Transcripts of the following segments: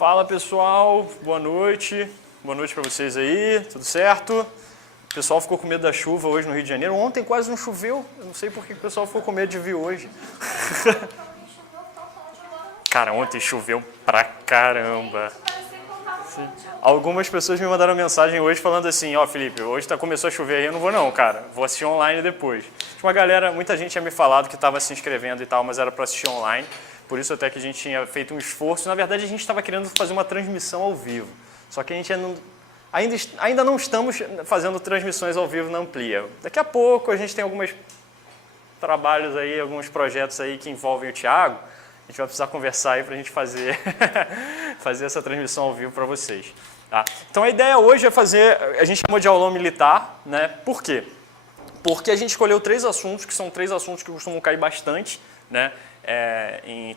Fala pessoal, boa noite para vocês aí, tudo certo? O pessoal ficou com medo da chuva hoje no Rio de Janeiro, ontem quase não choveu, eu não sei por que o pessoal ficou com medo de vir hoje. Cara, ontem choveu pra caramba. Sim. Algumas pessoas me mandaram mensagem hoje falando assim, ó Felipe, hoje começou a chover aí, eu não vou não, cara, vou assistir online depois. Uma galera, muita gente tinha me falado que estava se inscrevendo e tal, mas era para assistir online. Por isso até que a gente tinha feito um esforço. Na verdade, a gente estava querendo fazer uma transmissão ao vivo. Só que a gente ainda não estamos fazendo transmissões ao vivo na Amplia. Daqui a pouco a gente tem alguns trabalhos aí, alguns projetos aí que envolvem o Thiago. A gente vai precisar conversar aí para a gente fazer essa transmissão ao vivo para vocês. Tá? Então a ideia hoje é fazer, a gente chamou de aulão militar, né? Por quê? Porque a gente escolheu 3 assuntos, que são 3 assuntos que costumam cair bastante, né? Em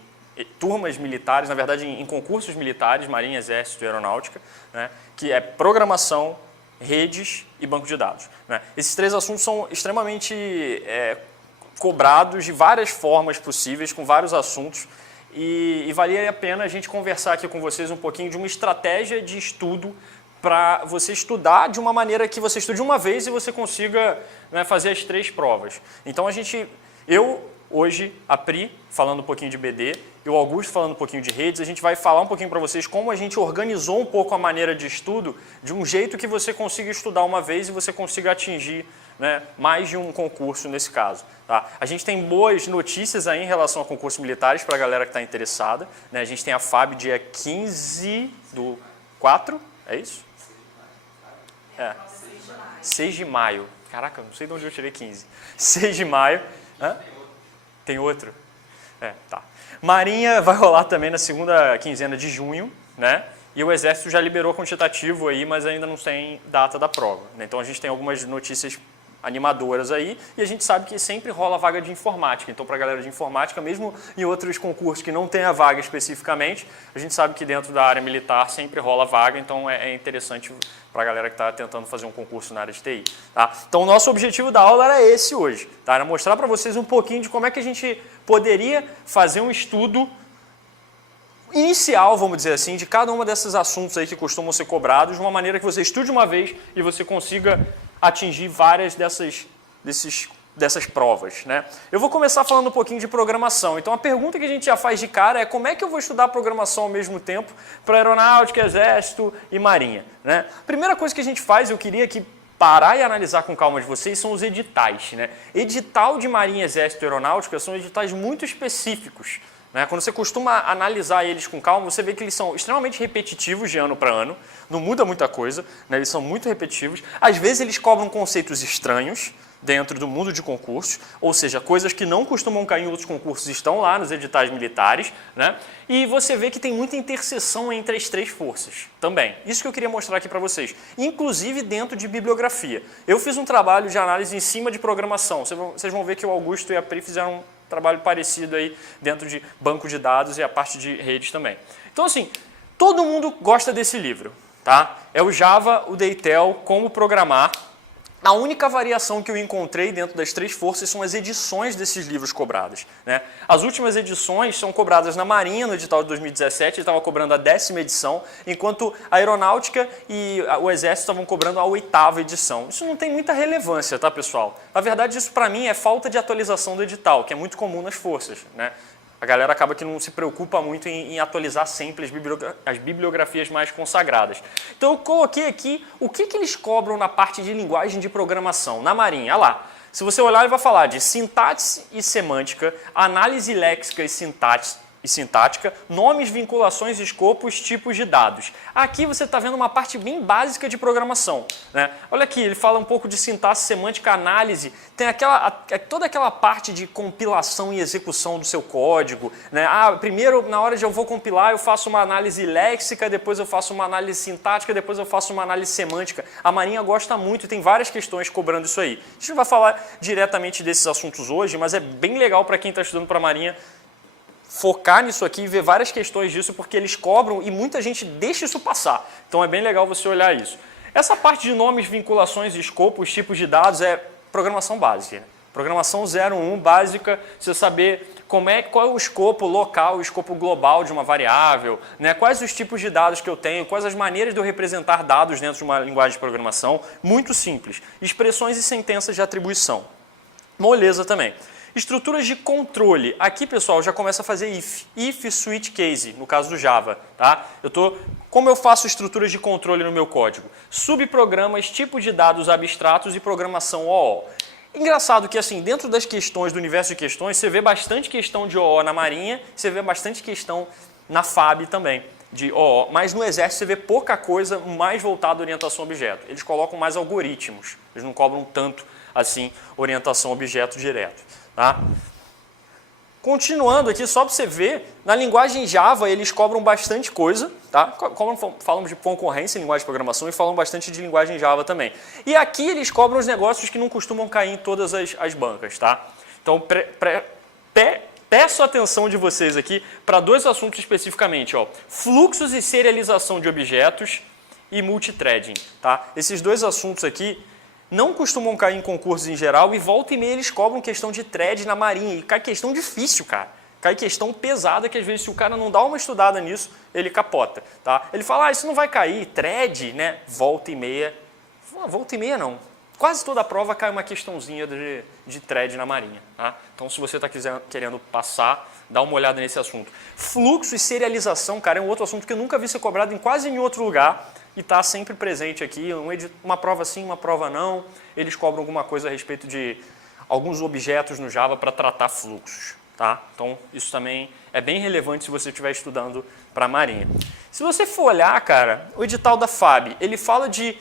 turmas militares, na verdade em concursos militares, Marinha, Exército e Aeronáutica, né, que é programação, redes e banco de dados. Né. Esses 3 assuntos são extremamente cobrados de várias formas possíveis, com vários assuntos, e valia a pena a gente conversar aqui com vocês um pouquinho de uma estratégia de estudo para você estudar de uma maneira que você estude uma vez e você consiga, né, fazer as 3 provas. Então hoje, a Pri, falando um pouquinho de BD, e o Augusto falando um pouquinho de redes, a gente vai falar um pouquinho para vocês como a gente organizou um pouco a maneira de estudo de um jeito que você consiga estudar uma vez e você consiga atingir, né, mais de um concurso nesse caso. Tá? A gente tem boas notícias aí em relação a concursos militares para a galera que está interessada. Né? A gente tem a FAB dia 15/4, é isso? 6 de maio. Caraca, não sei de onde eu tirei 15. 6 de maio. Hã? Tem outro? Tá. Marinha vai rolar também na segunda quinzena de junho, né? E o Exército já liberou quantitativo aí, mas ainda não tem data da prova. Né? Então a gente tem algumas notícias animadoras aí, e a gente sabe que sempre rola vaga de informática. Então, para a galera de informática, mesmo em outros concursos que não tem a vaga especificamente, a gente sabe que dentro da área militar sempre rola vaga, então é interessante para a galera que está tentando fazer um concurso na área de TI. Tá? Então, o nosso objetivo da aula era esse hoje, tá? Era mostrar para vocês um pouquinho de como é que a gente poderia fazer um estudo inicial, vamos dizer assim, de cada um desses assuntos aí que costumam ser cobrados, de uma maneira que você estude uma vez e você consiga atingir várias dessas provas. Né? Eu vou começar falando um pouquinho de programação. Então, a pergunta que a gente já faz de cara é como é que eu vou estudar programação ao mesmo tempo para Aeronáutica, Exército e Marinha? Né? A primeira coisa que a gente faz, eu queria que parar e analisar com calma de vocês, são os editais. Né? Edital de Marinha, Exército e Aeronáutica são editais muito específicos. Né? Quando você costuma analisar eles com calma, você vê que eles são extremamente repetitivos de ano para ano, não muda muita coisa, né? Eles são muito repetitivos. Às vezes eles cobram conceitos estranhos dentro do mundo de concursos, ou seja, coisas que não costumam cair em outros concursos estão lá nos editais militares, né? E você vê que tem muita interseção entre as 3 forças também. Isso que eu queria mostrar aqui para vocês, inclusive dentro de bibliografia. Eu fiz um trabalho de análise em cima de programação, vocês vão ver que o Augusto e a Pri fizeram um trabalho parecido aí dentro de banco de dados e a parte de redes também. Então, assim, todo mundo gosta desse livro, tá? É o Java, o Deitel, Como Programar. A única variação que eu encontrei dentro das 3 forças são as edições desses livros cobradas. Né? As últimas edições são cobradas na Marinha, no edital de 2017, ele estava cobrando a 10ª edição, enquanto a Aeronáutica e o Exército estavam cobrando a 8ª edição. Isso não tem muita relevância, tá, pessoal? Na verdade, isso para mim é falta de atualização do edital, que é muito comum nas forças. Né? A galera acaba que não se preocupa muito em atualizar sempre as bibliografias mais consagradas. Então eu coloquei aqui o que eles cobram na parte de linguagem de programação, na Marinha. Olha lá, se você olhar ele vai falar de sintaxe e semântica, análise léxica e sintática, nomes, vinculações, escopos, tipos de dados. Aqui você está vendo uma parte bem básica de programação. Né? Olha aqui, ele fala um pouco de sintaxe, semântica, análise, tem toda aquela parte de compilação e execução do seu código. Né? Primeiro, na hora de eu vou compilar, eu faço uma análise léxica, depois eu faço uma análise sintática, depois eu faço uma análise semântica. A Marinha gosta muito, tem várias questões cobrando isso aí. A gente não vai falar diretamente desses assuntos hoje, mas é bem legal para quem está estudando para a Marinha focar nisso aqui e ver várias questões disso, porque eles cobram e muita gente deixa isso passar. Então é bem legal você olhar isso. Essa parte de nomes, vinculações, escopos, tipos de dados é programação básica. Programação 01 básica, você saber qual é o escopo local, o escopo global de uma variável, né? Quais os tipos de dados que eu tenho, quais as maneiras de eu representar dados dentro de uma linguagem de programação. Muito simples. Expressões e sentenças de atribuição. Moleza também. Estruturas de controle. Aqui, pessoal, já começa a fazer if, switch case, no caso do Java. Tá? Como eu faço estruturas de controle no meu código? Subprogramas, tipos de dados abstratos e programação OO. Engraçado que, assim, dentro das questões, do universo de questões, você vê bastante questão de OO na Marinha, você vê bastante questão na FAB também, de OO. Mas no Exército você vê pouca coisa mais voltada à orientação a objeto. Eles colocam mais algoritmos, eles não cobram tanto, assim, orientação a objeto direto. Tá? Continuando aqui, só para você ver, na linguagem Java eles cobram bastante coisa, tá? Falamos de concorrência em linguagem de programação e falam bastante de linguagem Java também. E aqui eles cobram os negócios que não costumam cair em todas as bancas, tá? Então, peço a atenção de vocês aqui para dois assuntos especificamente, ó. Fluxos e serialização de objetos e multithreading, tá? Esses dois assuntos aqui não costumam cair em concursos em geral e volta e meia eles cobram questão de thread na Marinha. E cai questão difícil, cara. Cai questão pesada que às vezes se o cara não dá uma estudada nisso, ele capota. Tá? Ele fala, isso não vai cair. Thread, né? Volta e meia. Volta e meia não. Quase toda a prova cai uma questãozinha de thread na Marinha. Tá? Então se você está querendo passar, dá uma olhada nesse assunto. Fluxo e serialização, cara, é um outro assunto que eu nunca vi ser cobrado em quase nenhum outro lugar. E está sempre presente aqui, uma prova sim, uma prova não. Eles cobram alguma coisa a respeito de alguns objetos no Java para tratar fluxos. Tá? Então, isso também é bem relevante se você estiver estudando para a Marinha. Se você for olhar, cara, o edital da FAB, ele fala de...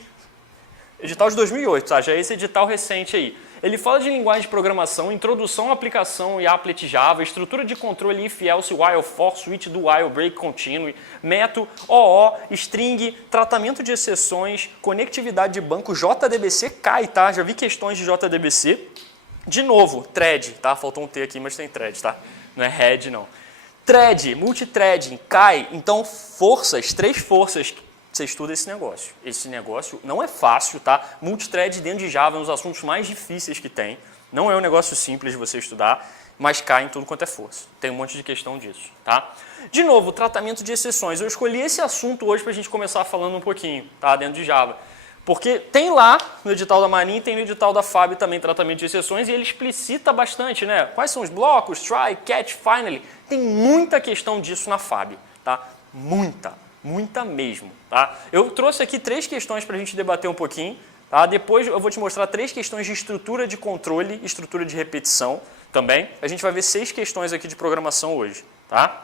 Edital de 2008, tá? Já é esse edital recente aí. Ele fala de linguagem de programação, introdução à aplicação e applet Java, estrutura de controle if, else, while, for, switch, do while, break, continue, método, OO, string, tratamento de exceções, conectividade de banco, JDBC cai, tá? Já vi questões de JDBC. De novo, thread, tá? Faltou um T aqui, mas tem thread, tá? Não é head, não. Thread, multithreading, cai. Então, três forças. Você estuda esse negócio. Esse negócio não é fácil, tá? Multithread dentro de Java é um dos assuntos mais difíceis que tem. Não é um negócio simples de você estudar, mas cai em tudo quanto é força. Tem um monte de questão disso, tá? De novo, tratamento de exceções. Eu escolhi esse assunto hoje para a gente começar falando um pouquinho, tá? Dentro de Java. Porque tem lá no edital da Marinha, tem no edital da FAB também tratamento de exceções e ele explicita bastante, né? Quais são os blocos, try, catch, finally. Tem muita questão disso na FAB, tá? Muita mesmo, tá? Eu trouxe aqui 3 questões para a gente debater um pouquinho, tá? Depois eu vou te mostrar 3 questões de estrutura de controle e estrutura de repetição também. A gente vai ver 6 questões aqui de programação hoje, tá?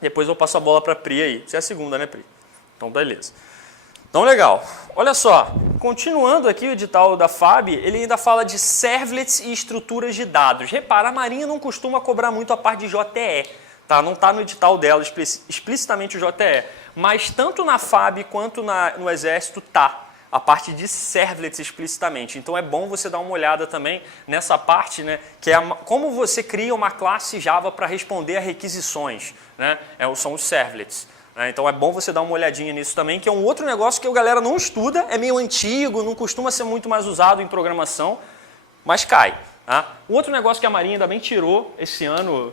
Depois eu passo a bola para a Pri aí. Você é a segunda, né, Pri? Então, beleza. Então, legal. Olha só, continuando aqui o edital da FAB, ele ainda fala de servlets e estruturas de dados. Repara, a Marinha não costuma cobrar muito a parte de JTE, tá? Não está no edital dela explicitamente o JTE, mas tanto na FAB quanto no Exército tá a parte de servlets explicitamente. Então é bom você dar uma olhada também nessa parte, né, que é como você cria uma classe Java para responder a requisições, né? São os servlets. Então é bom você dar uma olhadinha nisso também, que é um outro negócio que a galera não estuda, é meio antigo, não costuma ser muito mais usado em programação, mas cai. Tá? Um outro negócio que a Marinha ainda bem tirou esse ano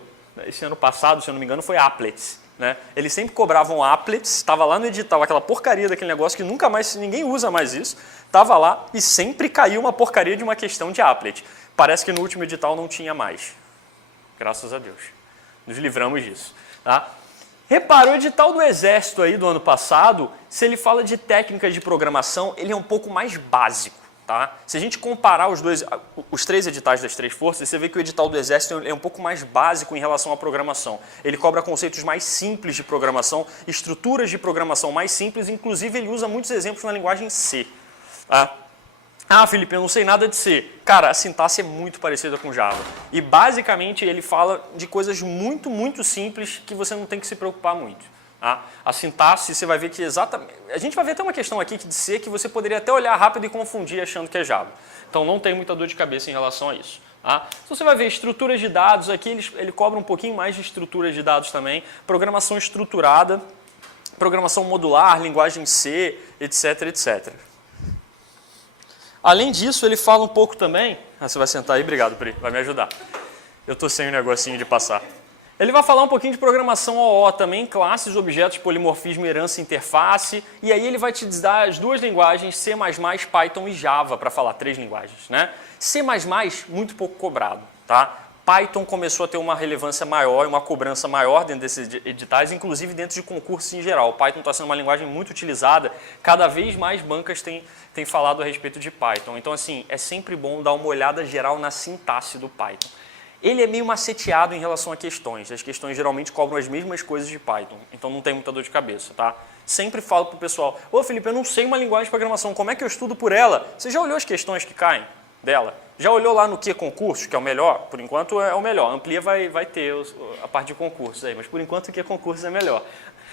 passado, se eu não me engano, foi applets. Né? Eles sempre cobravam applets, estava lá no edital, aquela porcaria daquele negócio que nunca mais, ninguém usa mais isso, estava lá e sempre caiu uma porcaria de uma questão de applet. Parece que no último edital não tinha mais. Graças a Deus. Nos livramos disso. Tá? Repara, o edital do Exército aí do ano passado, se ele fala de técnicas de programação, ele é um pouco mais básico. Tá? Se a gente comparar os 3 editais das 3 forças, você vê que o edital do Exército é um pouco mais básico em relação à programação. Ele cobra conceitos mais simples de programação, estruturas de programação mais simples, inclusive ele usa muitos exemplos na linguagem C. Tá? Ah, Felipe, eu não sei nada de C. Cara, a sintaxe é muito parecida com Java. E basicamente ele fala de coisas muito simples que você não tem que se preocupar muito. Tá? A sintaxe, você vai ver que exatamente... A gente vai ver até uma questão aqui de C que você poderia até olhar rápido e confundir achando que é Java. Então não tem muita dor de cabeça em relação a isso. Tá? Então, você vai ver estruturas de dados, aqui ele cobra um pouquinho mais de estruturas de dados também. Programação estruturada, programação modular, linguagem C, etc. Além disso, ele fala um pouco também... você vai sentar aí? Obrigado, Pri, vai me ajudar. Eu estou sem o negocinho de passar. Ele vai falar um pouquinho de programação OO também, classes, objetos, polimorfismo, herança, interface, e aí ele vai te dar as duas linguagens, C++, Python e Java, para falar 3 linguagens, né? C++, muito pouco cobrado, tá? Python começou a ter uma relevância maior, uma cobrança maior dentro desses editais, inclusive dentro de concursos em geral. Python está sendo uma linguagem muito utilizada, cada vez mais bancas têm falado a respeito de Python. Então, assim, é sempre bom dar uma olhada geral na sintaxe do Python. Ele é meio maceteado em relação a questões. As questões geralmente cobram as mesmas coisas de Python, então não tem muita dor de cabeça, tá? Sempre falo para o pessoal, ô Felipe, eu não sei uma linguagem de programação, como é que eu estudo por ela? Você já olhou as questões que caem dela? Já olhou lá no que concurso, que é o melhor? Por enquanto é o melhor. Amplia vai ter a parte de concursos aí, mas por enquanto o que concursos é melhor.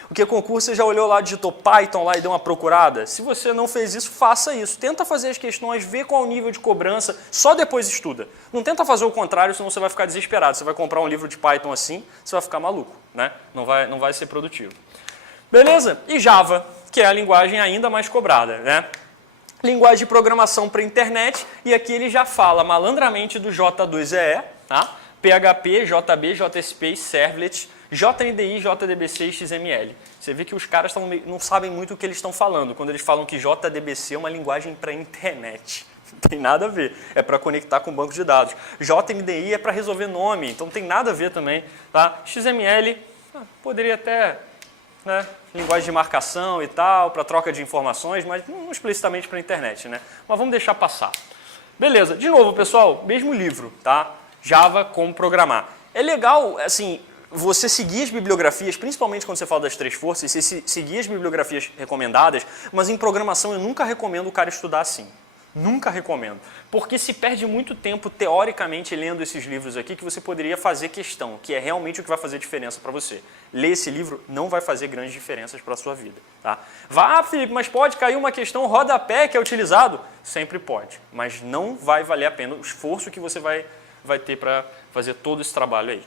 O que concurso você já olhou lá, digitou Python lá e deu uma procurada? Se você não fez isso, faça isso. Tenta fazer as questões, vê qual é o nível de cobrança, só depois estuda. Não tenta fazer o contrário, senão você vai ficar desesperado. Você vai comprar um livro de Python assim, você vai ficar maluco, né? Não vai ser produtivo. Beleza? E Java, que é a linguagem ainda mais cobrada, né? Linguagem de programação para internet, e aqui ele já fala malandramente do J2EE, tá? PHP, JB, JSP e Servlet, JNDI, JDBC e XML. Você vê que os caras não sabem muito o que eles estão falando quando eles falam que JDBC é uma linguagem para internet. Não tem nada a ver, é para conectar com banco de dados. JNDI é para resolver nome, então não tem nada a ver também. Tá? XML, poderia até... né? Linguagem de marcação e tal, para troca de informações, mas não explicitamente para a internet, né? Mas vamos deixar passar. Beleza, de novo, pessoal, mesmo livro, tá? Java, como programar. É legal, assim, você seguir as bibliografias, principalmente quando você fala das 3 forças, você seguir as bibliografias recomendadas, mas em programação eu nunca recomendo o cara estudar assim. Nunca recomendo. Porque se perde muito tempo, teoricamente, lendo esses livros aqui, que você poderia fazer questão, que é realmente o que vai fazer diferença para você. Ler esse livro não vai fazer grandes diferenças para a sua vida. Tá? Felipe, mas pode cair uma questão rodapé que é utilizado? Sempre pode, mas não vai valer a pena o esforço que você vai ter para fazer todo esse trabalho aí.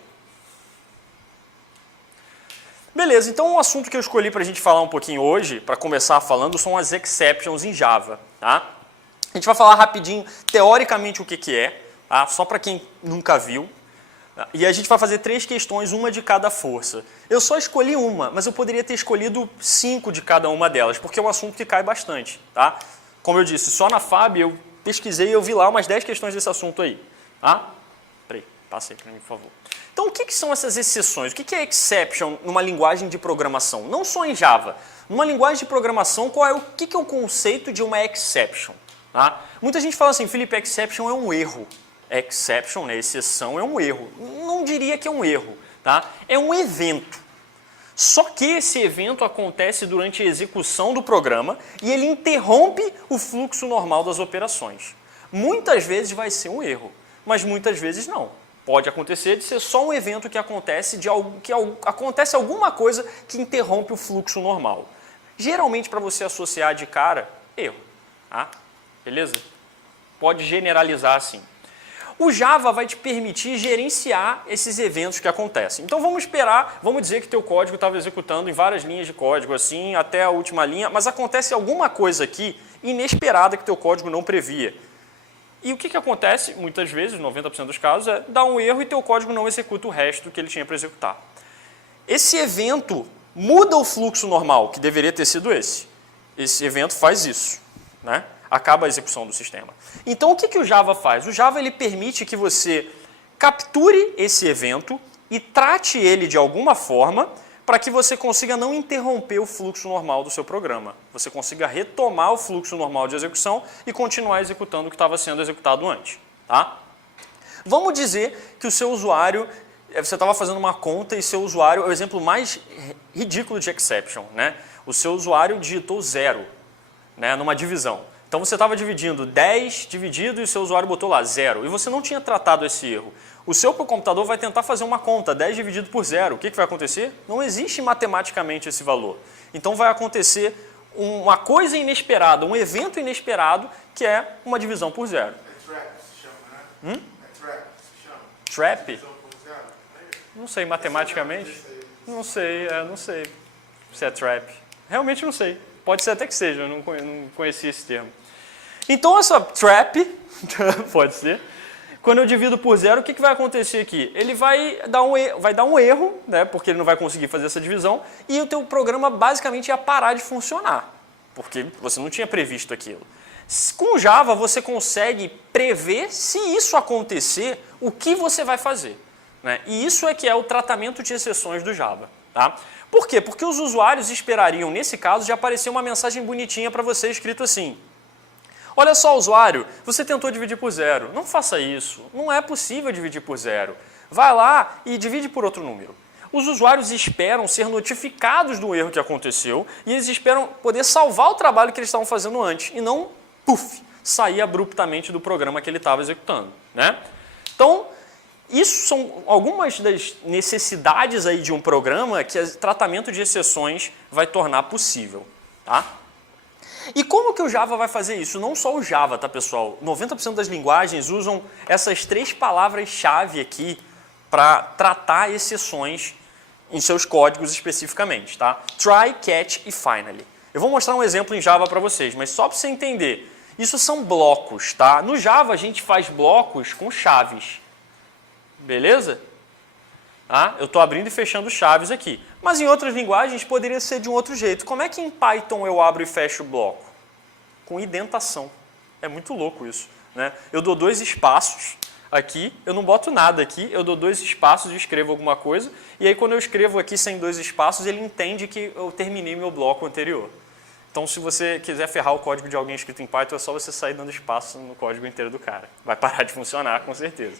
Beleza, então o assunto que eu escolhi para a gente falar um pouquinho hoje, para começar falando, são as exceptions em Java. Tá? A gente vai falar rapidinho, teoricamente, o que é, tá? Só para quem nunca viu. Tá? E a gente vai fazer 3 questões, uma de cada força. Eu só escolhi uma, mas eu poderia ter escolhido 5 de cada uma delas, porque é um assunto que cai bastante. Tá? Como eu disse, só na FAB eu pesquisei e eu vi lá umas 10 questões desse assunto aí. Tá? Peraí, passa aí para mim, por favor. Então, o que são essas exceções? O que é exception numa linguagem de programação? Não só em Java. Numa linguagem de programação, o que é o conceito de uma exception? Tá? Muita gente fala assim, Felipe, exception é um erro. Exception, né, exceção, é um erro. Não diria que é um erro. Tá? É um evento. Só que esse evento acontece durante a execução do programa e ele interrompe o fluxo normal das operações. Muitas vezes vai ser um erro, mas muitas vezes não. Pode acontecer de ser só um evento que acontece, acontece alguma coisa que interrompe o fluxo normal. Geralmente, para você associar de cara, erro. Tá? Beleza? Pode generalizar assim. O Java vai te permitir gerenciar esses eventos que acontecem. Então vamos esperar, vamos dizer que teu código estava executando em várias linhas de código assim, até a última linha, mas acontece alguma coisa aqui inesperada que teu código não previa. E o que acontece, muitas vezes, 90% dos casos, é dar um erro e teu código não executa o resto que ele tinha para executar. Esse evento muda o fluxo normal, que deveria ter sido esse. Esse evento faz isso, né? Acaba a execução do sistema. Então, o que o Java faz? O Java ele permite que você capture esse evento e trate ele de alguma forma para que você consiga não interromper o fluxo normal do seu programa. Você consiga retomar o fluxo normal de execução e continuar executando o que estava sendo executado antes. Tá? Vamos dizer que o seu usuário, você estava fazendo uma conta e seu usuário, é o exemplo mais ridículo de exception, né? O seu usuário digitou 0, né, numa divisão. Então você estava dividindo 10 dividido e o seu usuário botou lá 0. E você não tinha tratado esse erro. O seu computador vai tentar fazer uma conta, 10 dividido por 0. O que vai acontecer? Não existe matematicamente esse valor. Então vai acontecer uma coisa inesperada, um evento inesperado, que é uma divisão por 0. É trap, se chama, né? É trap, se chama. Trap? Divisão por 0. Não sei, matematicamente. Não sei se é trap. Realmente não sei. Pode ser até que seja, eu não conhecia esse termo. Então essa trap, pode ser, quando eu divido por zero, o que vai acontecer aqui? Ele vai dar um erro, né, porque ele não vai conseguir fazer essa divisão, e o teu programa basicamente ia parar de funcionar, porque você não tinha previsto aquilo. Com Java, você consegue prever, se isso acontecer, o que você vai fazer, né? E isso é que é o tratamento de exceções do Java. Tá? Por quê? Porque os usuários esperariam, nesse caso, de aparecer uma mensagem bonitinha para você escrito assim: olha só, usuário, você tentou dividir por zero. Não faça isso. Não é possível dividir por zero. Vai lá e divide por outro número. Os usuários esperam ser notificados do erro que aconteceu e eles esperam poder salvar o trabalho que eles estavam fazendo antes e não, puf, sair abruptamente do programa que ele estava executando, né? Então, isso são algumas das necessidades aí de um programa que o tratamento de exceções vai tornar possível, tá? E como que o Java vai fazer isso? Não só o Java, tá, pessoal? 90% das linguagens usam essas 3 palavras-chave aqui para tratar exceções em seus códigos especificamente, tá? Try, catch e finally. Eu vou mostrar um exemplo em Java para vocês, mas só para você entender. Isso são blocos, tá? No Java a gente faz blocos com chaves. Beleza? Tá? Eu estou abrindo e fechando chaves aqui. Mas em outras linguagens poderia ser de um outro jeito. Como é que em Python eu abro e fecho o bloco? Com indentação. É muito louco isso, né? Eu dou 2 espaços aqui, eu não boto nada aqui, eu dou 2 espaços e escrevo alguma coisa, e aí quando eu escrevo aqui sem 2 espaços, ele entende que eu terminei meu bloco anterior. Então, se você quiser ferrar o código de alguém escrito em Python, é só você sair dando espaço no código inteiro do cara. Vai parar de funcionar, com certeza.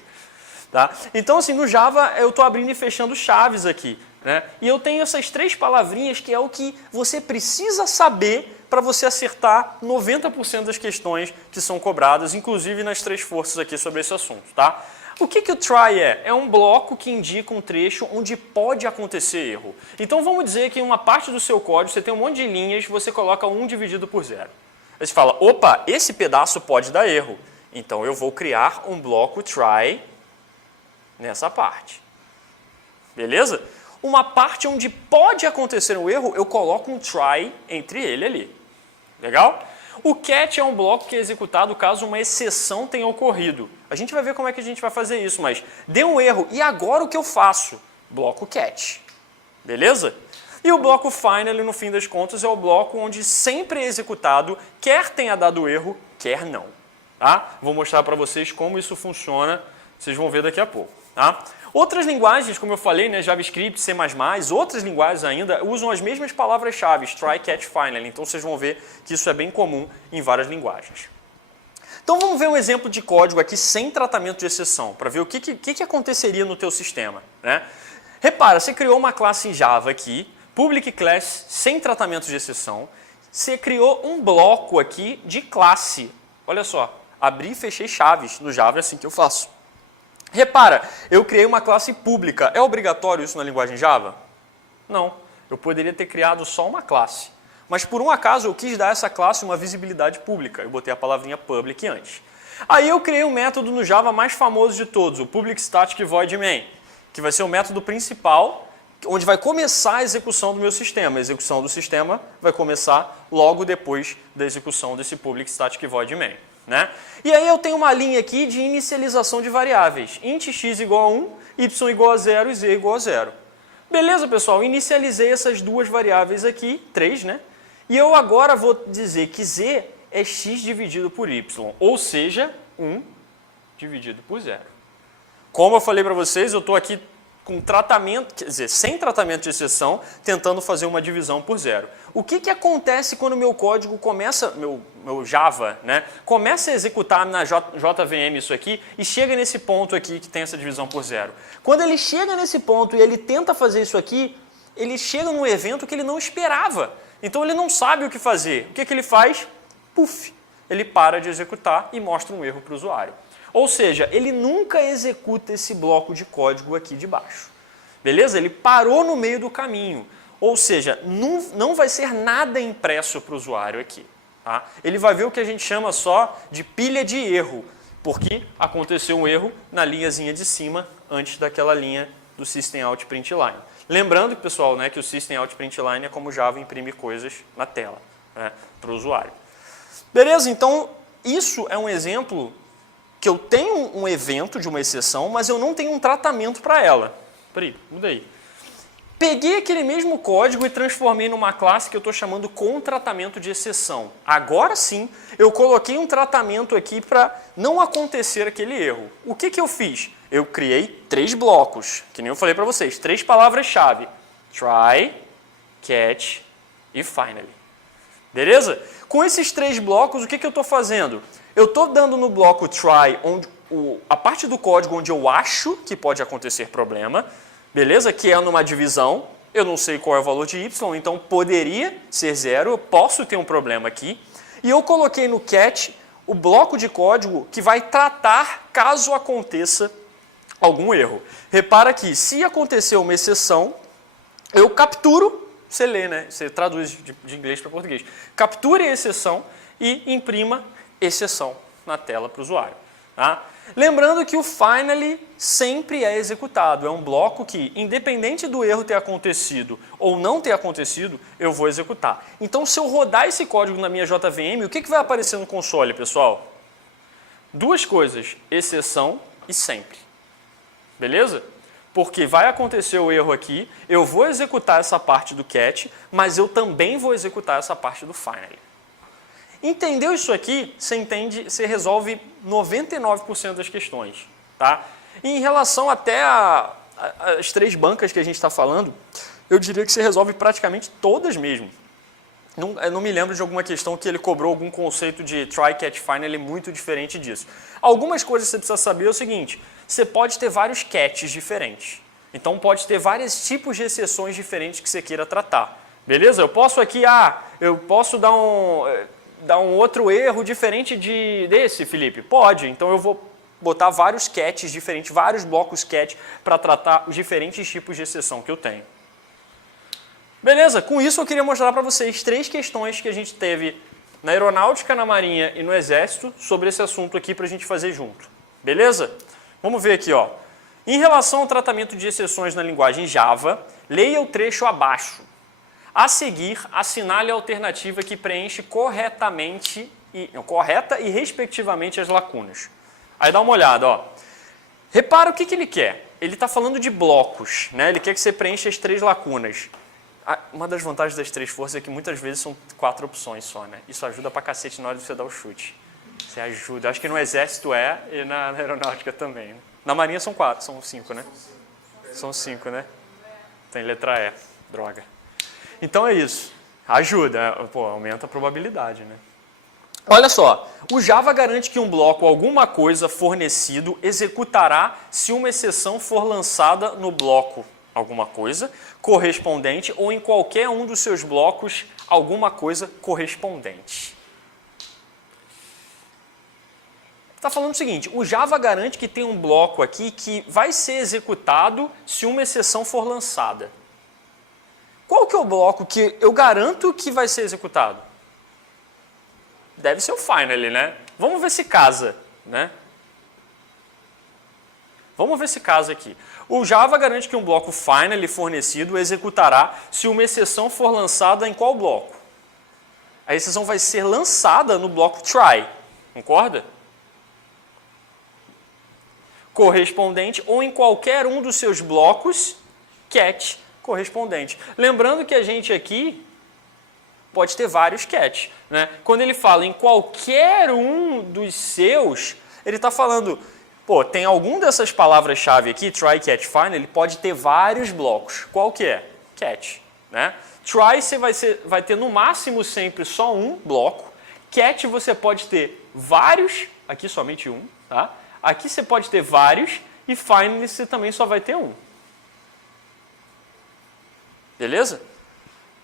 Tá? Então, assim, no Java, eu estou abrindo e fechando chaves aqui, né? E eu tenho essas 3 palavrinhas que é o que você precisa saber para você acertar 90% das questões que são cobradas, inclusive nas 3 forças aqui sobre esse assunto. Tá? O que o try é? É um bloco que indica um trecho onde pode acontecer erro. Então, vamos dizer que em uma parte do seu código, você tem um monte de linhas, você coloca 1 dividido por 0. Aí você fala, opa, esse pedaço pode dar erro. Então, eu vou criar um bloco try nessa parte. Beleza? Uma parte onde pode acontecer um erro, eu coloco um try entre ele ali. Legal? O catch é um bloco que é executado caso uma exceção tenha ocorrido. A gente vai ver como é que a gente vai fazer isso, mas deu um erro, e agora o que eu faço? Bloco catch. Beleza? E o bloco finally, no fim das contas, é o bloco onde sempre é executado, quer tenha dado erro, quer não. Tá? Vou mostrar para vocês como isso funciona, vocês vão ver daqui a pouco. Tá? Outras linguagens, como eu falei, né, JavaScript, C++, outras linguagens ainda usam as mesmas palavras-chave, try, catch, finally. Então vocês vão ver que isso é bem comum em várias linguagens. Então vamos ver um exemplo de código aqui sem tratamento de exceção, para ver o que aconteceria no teu sistema. Né? Repara, você criou uma classe em Java aqui, public class sem tratamento de exceção, você criou um bloco aqui de classe. Olha só, abri e fechei chaves no Java, é assim que eu faço. Repara, eu criei uma classe pública. É obrigatório isso na linguagem Java? Não. Eu poderia ter criado só uma classe. Mas por um acaso eu quis dar a essa classe uma visibilidade pública. Eu botei a palavrinha public antes. Aí eu criei um método no Java mais famoso de todos, o public static void main, que vai ser o método principal, onde vai começar a execução do meu sistema. A execução do sistema vai começar logo depois da execução desse public static void main. Né? E aí eu tenho uma linha aqui de inicialização de variáveis. Int x igual a 1, y igual a 0 e z igual a 0. Beleza, pessoal? Inicializei essas 2 variáveis aqui, 3, né? E eu agora vou dizer que z é x dividido por y, ou seja, 1 dividido por 0. Como eu falei para vocês, eu estou aqui com tratamento, quer dizer, sem tratamento de exceção, tentando fazer uma divisão por 0. O que acontece quando o meu código começa, meu Java, né, começa a executar na JVM isso aqui e chega nesse ponto aqui que tem essa divisão por 0? Quando ele chega nesse ponto e ele tenta fazer isso aqui, ele chega num evento que ele não esperava. Então ele não sabe o que fazer. O que ele faz? Puf! Ele para de executar e mostra um erro para o usuário. Ou seja, ele nunca executa esse bloco de código aqui de baixo. Beleza? Ele parou no meio do caminho. Ou seja, não vai ser nada impresso para o usuário aqui. Tá? Ele vai ver o que a gente chama só de pilha de erro, porque aconteceu um erro na linhazinha de cima antes daquela linha do system.out.println. Lembrando, pessoal, né, que o system.out.println é como o Java imprime coisas na tela, né, para o usuário. Beleza? Então, isso é um exemplo que eu tenho um evento de uma exceção, mas eu não tenho um tratamento para ela. Peraí, muda aí. Peguei aquele mesmo código e transformei numa classe que eu estou chamando com tratamento de exceção. Agora sim, eu coloquei um tratamento aqui para não acontecer aquele erro. O que eu fiz? Eu criei 3 blocos, que nem eu falei para vocês, 3 palavras-chave. Try, catch e finally. Beleza? Com esses 3 blocos, o que eu estou fazendo? Eu estou dando no bloco try a parte do código onde eu acho que pode acontecer problema, beleza? Que é numa divisão, eu não sei qual é o valor de y, então poderia ser 0, eu posso ter um problema aqui. E eu coloquei no catch o bloco de código que vai tratar caso aconteça algum erro. Repara que se acontecer uma exceção, eu capturo, você lê, né? Você traduz de inglês para português. Capture a exceção e imprima exceção na tela para o usuário. Tá? Lembrando que o finally sempre é executado. É um bloco que, independente do erro ter acontecido ou não ter acontecido, eu vou executar. Então, se eu rodar esse código na minha JVM, o que vai aparecer no console, pessoal? 2 coisas, exceção e sempre. Beleza? Porque vai acontecer o erro aqui, eu vou executar essa parte do catch, mas eu também vou executar essa parte do finally. Entendeu isso aqui, você resolve 99% das questões. Tá? E em relação até às 3 bancas que a gente está falando, eu diria que você resolve praticamente todas mesmo. Eu não me lembro de alguma questão que ele cobrou algum conceito de try, catch, finally muito diferente disso. Algumas coisas que você precisa saber é o seguinte, você pode ter vários catches diferentes. Então pode ter vários tipos de exceções diferentes que você queira tratar. Beleza? Eu posso aqui, eu posso dar um outro erro diferente desse, Felipe? Pode. Então eu vou botar vários catches diferentes, vários blocos catch para tratar os diferentes tipos de exceção que eu tenho. Beleza? Com isso eu queria mostrar para vocês 3 questões que a gente teve na aeronáutica, na marinha e no exército sobre esse assunto aqui para a gente fazer junto. Beleza? Vamos ver aqui, ó. Em relação ao tratamento de exceções na linguagem Java, leia o trecho abaixo. A seguir, assinale a alternativa que preenche correta e respectivamente as lacunas. Aí dá uma olhada, ó. Repara o que ele quer. Ele está falando de blocos, né? Ele quer que você preencha as 3 lacunas. Uma das vantagens das 3 forças é que muitas vezes são 4 opções só, né? Isso ajuda pra cacete na hora de você dar o chute. Você ajuda. Acho que no exército e na aeronáutica também. Né? Na marinha são 4, são 5, né? São 5, né? Tem letra E. Droga. Então é isso. Ajuda. Pô, aumenta a probabilidade, né? Olha só. O Java garante que um bloco alguma coisa fornecido executará se uma exceção for lançada no bloco alguma coisa correspondente ou em qualquer um dos seus blocos alguma coisa correspondente. Está falando o seguinte, o Java garante que tem um bloco aqui que vai ser executado se uma exceção for lançada. Qual que é o bloco que eu garanto que vai ser executado? Deve ser o finally, né? Vamos ver se casa, né? Vamos ver se casa aqui. O Java garante que um bloco finally fornecido executará se uma exceção for lançada em qual bloco? A exceção vai ser lançada no bloco try, concorda? Correspondente ou em qualquer um dos seus blocos catch correspondente. Lembrando que a gente aqui pode ter vários catch, né? Quando ele fala em qualquer um dos seus, ele está falando... Pô, tem algum dessas palavras-chave aqui, try, catch, find, ele pode ter vários blocos. Qual que é? Catch. Né? Try você vai ter no máximo sempre só um bloco. Catch você pode ter vários, aqui somente um. Tá? Aqui você pode ter vários e find você também só vai ter um. Beleza?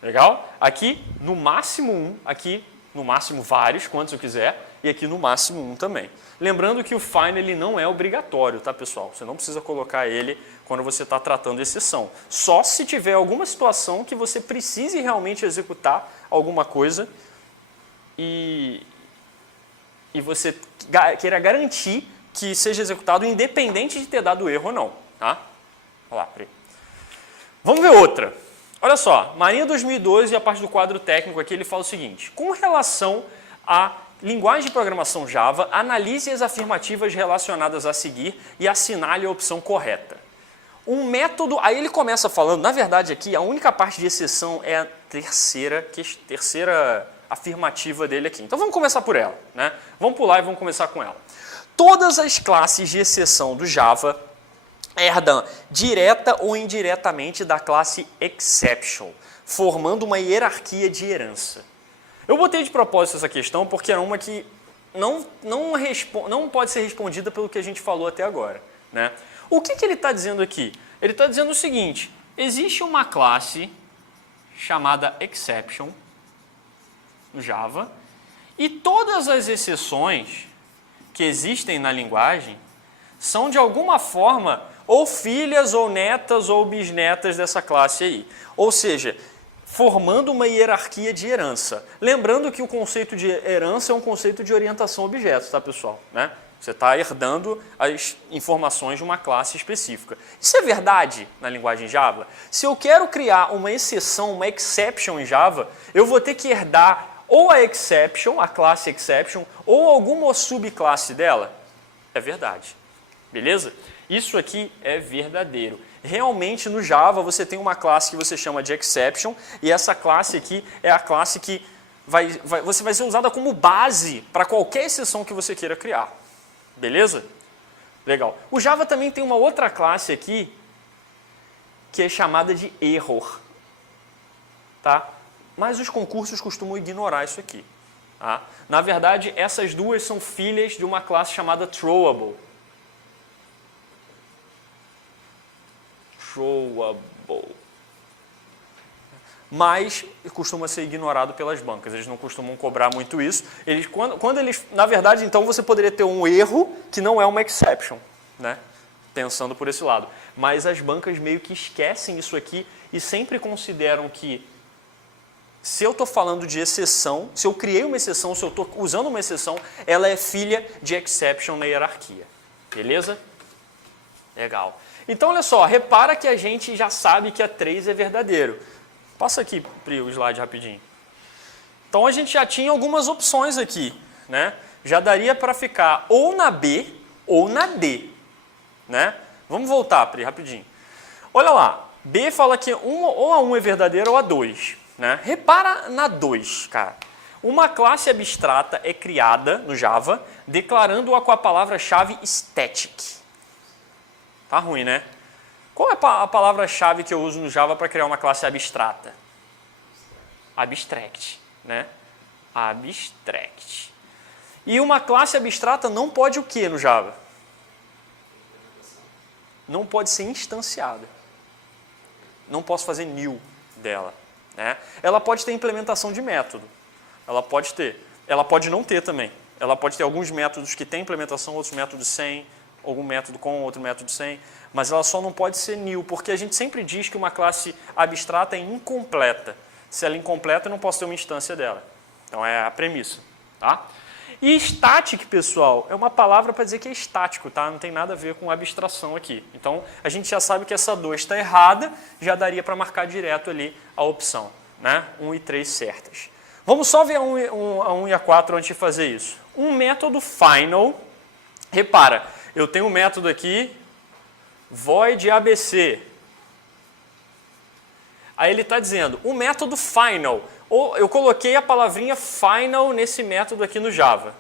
Legal? Aqui no máximo um, aqui no máximo vários, quantos eu quiser, e aqui no máximo um também. Lembrando que o find ele não é obrigatório, tá, pessoal? Você não precisa colocar ele quando você está tratando exceção. Só se tiver alguma situação que você precise realmente executar alguma coisa e você queira garantir que seja executado independente de ter dado erro ou não. Tá? Olha lá, peraí. Vamos ver outra. Olha só, Marinha 2012 e a parte do quadro técnico aqui ele fala o seguinte. Com relação a linguagem de programação Java, analise as afirmativas relacionadas a seguir e assinale a opção correta. Um método, aí ele começa falando, na verdade aqui, a única parte de exceção é a terceira afirmativa dele aqui. Então vamos começar por ela, né? Vamos pular e vamos começar com ela. Todas as classes de exceção do Java herdam direta ou indiretamente da classe exception, formando uma hierarquia de herança. Eu botei de propósito essa questão porque é uma que não pode ser respondida pelo que a gente falou até agora, né? O que ele está dizendo aqui? Ele está dizendo o seguinte, existe uma classe chamada exception no Java e todas as exceções que existem na linguagem são de alguma forma ou filhas ou netas ou bisnetas dessa classe aí. Ou seja, formando uma hierarquia de herança. Lembrando que o conceito de herança é um conceito de orientação a objetos, tá, pessoal? Né? Você está herdando as informações de uma classe específica. Isso é verdade na linguagem Java? Se eu quero criar uma exceção, uma exception em Java, eu vou ter que herdar ou a exception, a classe exception, ou alguma subclasse dela? É verdade. Beleza? Isso aqui é verdadeiro. Realmente no Java você tem uma classe que você chama de exception e essa classe aqui é a classe que você vai ser usada como base para qualquer exceção que você queira criar. Beleza? Legal. O Java também tem uma outra classe aqui que é chamada de error. Tá? Mas os concursos costumam ignorar isso aqui. Tá? Na verdade, essas duas são filhas de uma classe chamada throwable. Mas costuma ser ignorado pelas bancas, eles não costumam cobrar muito isso. Na verdade, então, você poderia ter um erro que não é uma exception, né? Pensando por esse lado. Mas as bancas meio que esquecem isso aqui e sempre consideram que se eu estou falando de exceção, se eu criei uma exceção, se eu estou usando uma exceção, ela é filha de exception na hierarquia. Beleza? Legal. Então, olha só, repara que a gente já sabe que a 3 é verdadeiro. Passa aqui, Pri, o slide rapidinho. Então, a gente já tinha algumas opções aqui, né? Já daria para ficar ou na B ou na D, né? Vamos voltar, Pri, rapidinho. Olha lá, B fala que ou a 1 é verdadeira ou a 2, né? Repara na 2, cara. Uma classe abstrata é criada no Java, declarando-a com a palavra-chave static. Tá ruim, né? Qual é a palavra-chave que eu uso no Java para criar uma classe abstrata? Abstract, né? Abstract. E uma classe abstrata não pode o que no Java? Não pode ser instanciada. Não posso fazer new dela, né? Ela pode ter implementação de método. Ela pode ter. Ela pode não ter também. Ela pode ter alguns métodos que têm implementação, outros métodos sem, algum método com, outro método sem, mas ela só não pode ser new, porque a gente sempre diz que uma classe abstrata é incompleta. Se ela é incompleta, eu não posso ter uma instância dela. Então é a premissa, tá? E static, pessoal, é uma palavra para dizer que é estático, tá? Não tem nada a ver com abstração aqui. Então a gente já sabe que essa 2 está errada, já daria para marcar direto ali a opção, né? 1 e 3 certas. Vamos só ver a 1 e a 4 antes de fazer isso. Um método final, repara, eu tenho um método aqui, void ABC. Aí ele está dizendo, o método final, ou eu coloquei a palavrinha final nesse método aqui no Java.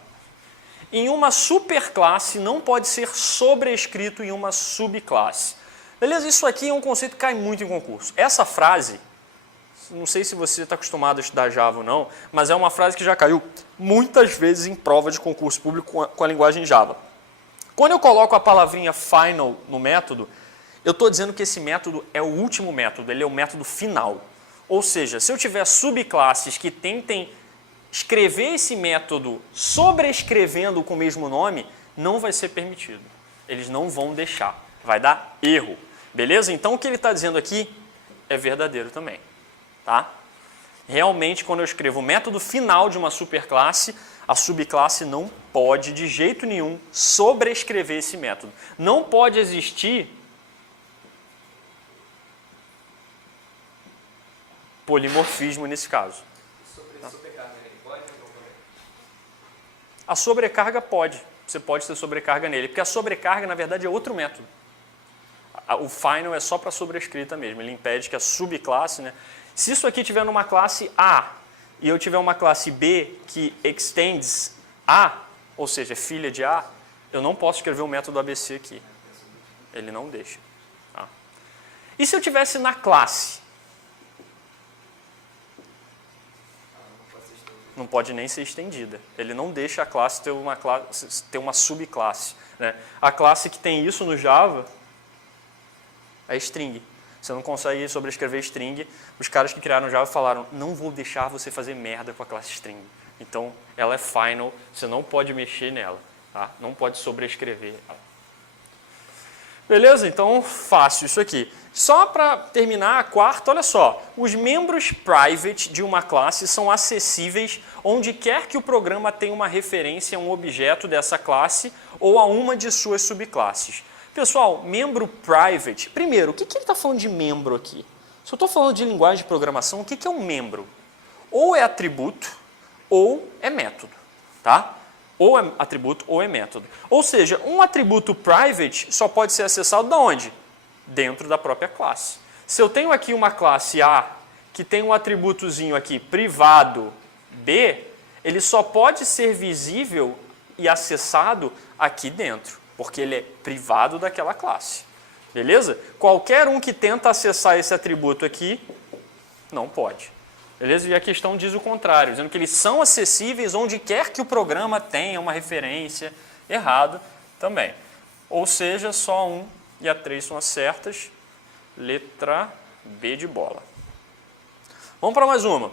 Em uma superclasse não pode ser sobrescrito em uma subclasse. Beleza? Isso aqui é um conceito que cai muito em concurso. Essa frase, não sei se você está acostumado a estudar Java ou não, mas é uma frase que já caiu muitas vezes em prova de concurso público com a linguagem Java. Quando eu coloco a palavrinha final no método, eu estou dizendo que esse método é o último método, ele é o método final. Ou seja, se eu tiver subclasses que tentem escrever esse método sobrescrevendo com o mesmo nome, não vai ser permitido. Eles não vão deixar, vai dar erro. Beleza? Então o que ele está dizendo aqui é verdadeiro também. Tá? Realmente, quando eu escrevo o método final de uma superclasse, a subclasse não pode, de jeito nenhum, sobrescrever esse método. Não pode existir polimorfismo nesse caso. A sobrecarga pode. Você pode ter sobrecarga nele, porque a sobrecarga, na verdade, é outro método. O final é só para sobrescrita mesmo, ele impede que a subclasse, né? Se isso aqui tiver numa classe A e eu tiver uma classe B que extends A, ou seja, filha de A, eu não posso escrever o método ABC aqui. Ele não deixa. Tá? E se eu tivesse na classe? Não pode nem ser estendida. Ele não deixa a classe ter uma subclasse. Né? A classe que tem isso no Java é string. Você não consegue sobrescrever string. Os caras que criaram Java falaram, não vou deixar você fazer merda com a classe string. Então, ela é final, você não pode mexer nela. Tá? Não pode sobrescrever. Beleza? Então, fácil isso aqui. Só para terminar a quarta, olha só. Os membros private de uma classe são acessíveis onde quer que o programa tenha uma referência a um objeto dessa classe ou a uma de suas subclasses. Pessoal, membro private. Primeiro, o que ele está falando de membro aqui? Se eu estou falando de linguagem de programação, o que é um membro? Ou é atributo ou é método. Tá? Ou é atributo ou é método. Ou seja, um atributo private só pode ser acessado de onde? Dentro da própria classe. Se eu tenho aqui uma classe A que tem um atributozinho aqui privado B, ele só pode ser visível e acessado aqui dentro, porque ele é privado daquela classe. Beleza? Qualquer um que tenta acessar esse atributo aqui, não pode. Beleza? E a questão diz o contrário, dizendo que eles são acessíveis onde quer que o programa tenha uma referência. Errado também. Ou seja, só 1 e a 3 são as certas. Letra B de bola. Vamos para mais uma.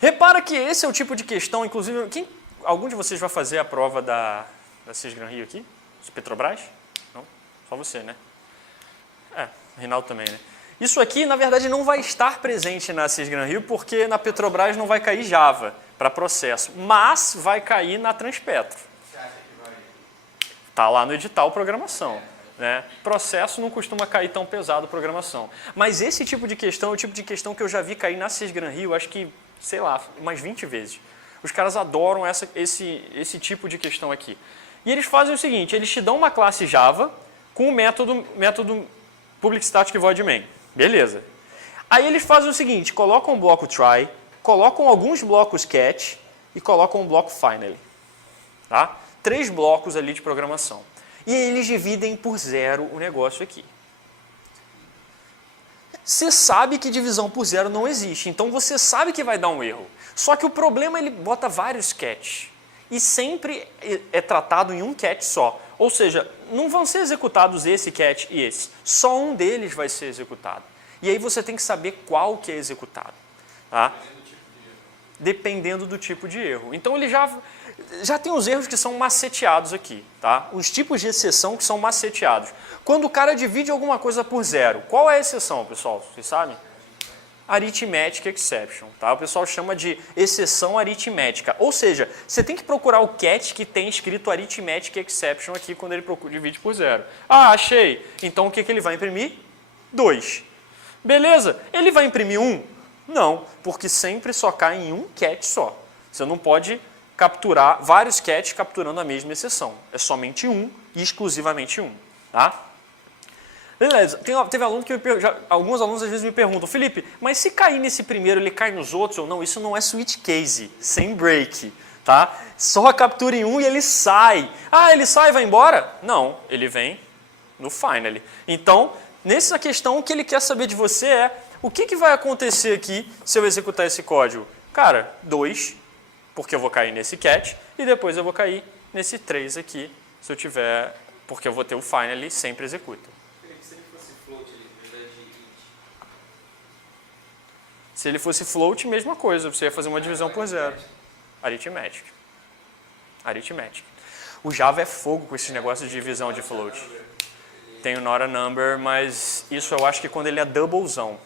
Repara que esse é o tipo de questão, inclusive, algum de vocês vai fazer a prova da Cisgran Rio aqui? Petrobras? Não? Só você, né? Rinaldo também, né? Isso aqui, na verdade, não vai estar presente na Cisgran Rio, porque na Petrobras não vai cair Java para processo, mas vai cair na Transpetro. Você acha que vai? Está lá no edital programação. Né? Processo não costuma cair tão pesado programação. Mas esse tipo de questão é o tipo de questão que eu já vi cair na Cisgran Rio, acho que, sei lá, umas 20 vezes. Os caras adoram esse tipo de questão aqui. E eles fazem o seguinte, eles te dão uma classe Java com o método public static void main. Beleza. Aí eles fazem o seguinte, colocam um bloco try, colocam alguns blocos catch e colocam um bloco finally. Tá? 3 blocos ali de programação. E aí eles dividem por 0 o negócio aqui. Você sabe que divisão por 0 não existe, então você sabe que vai dar um erro. Só que o problema é ele bota vários catch. E sempre é tratado em um catch só. Ou seja, não vão ser executados esse catch e esse. Só um deles vai ser executado. E aí você tem que saber qual que é executado. Tá? Dependendo do tipo de erro. Então ele já tem os erros que são maceteados aqui. Tá? Os tipos de exceção que são maceteados. Quando o cara divide alguma coisa por 0, qual é a exceção, pessoal? Vocês sabem? Arithmetic exception, tá? O pessoal chama de exceção aritmética. Ou seja, você tem que procurar o catch que tem escrito arithmetic exception aqui quando ele divide por 0. Ah, achei. Então o que ele vai imprimir? 2. Beleza. Ele vai imprimir 1? Não, porque sempre só cai em um catch só. Você não pode capturar vários catch capturando a mesma exceção. É somente um e exclusivamente um, tá? Beleza, teve aluno que alguns alunos às vezes me perguntam, Felipe, mas se cair nesse primeiro, ele cai nos outros ou não? Isso não é switch case, sem break, tá? Só captura em um e ele sai. Ah, ele sai e vai embora? Não, ele vem no finally. Então, nessa questão, o que ele quer saber de você é, o que vai acontecer aqui se eu executar esse código? Cara, 2, porque eu vou cair nesse catch, e depois eu vou cair nesse 3 aqui, se eu tiver, porque eu vou ter o finally, sempre executa. Se ele fosse float, mesma coisa, você ia fazer uma divisão por 0. Arithmetic. Arithmetic. O Java é fogo com esses negócios de divisão de float. Tem o not a number, mas isso eu acho que quando ele é doublezão.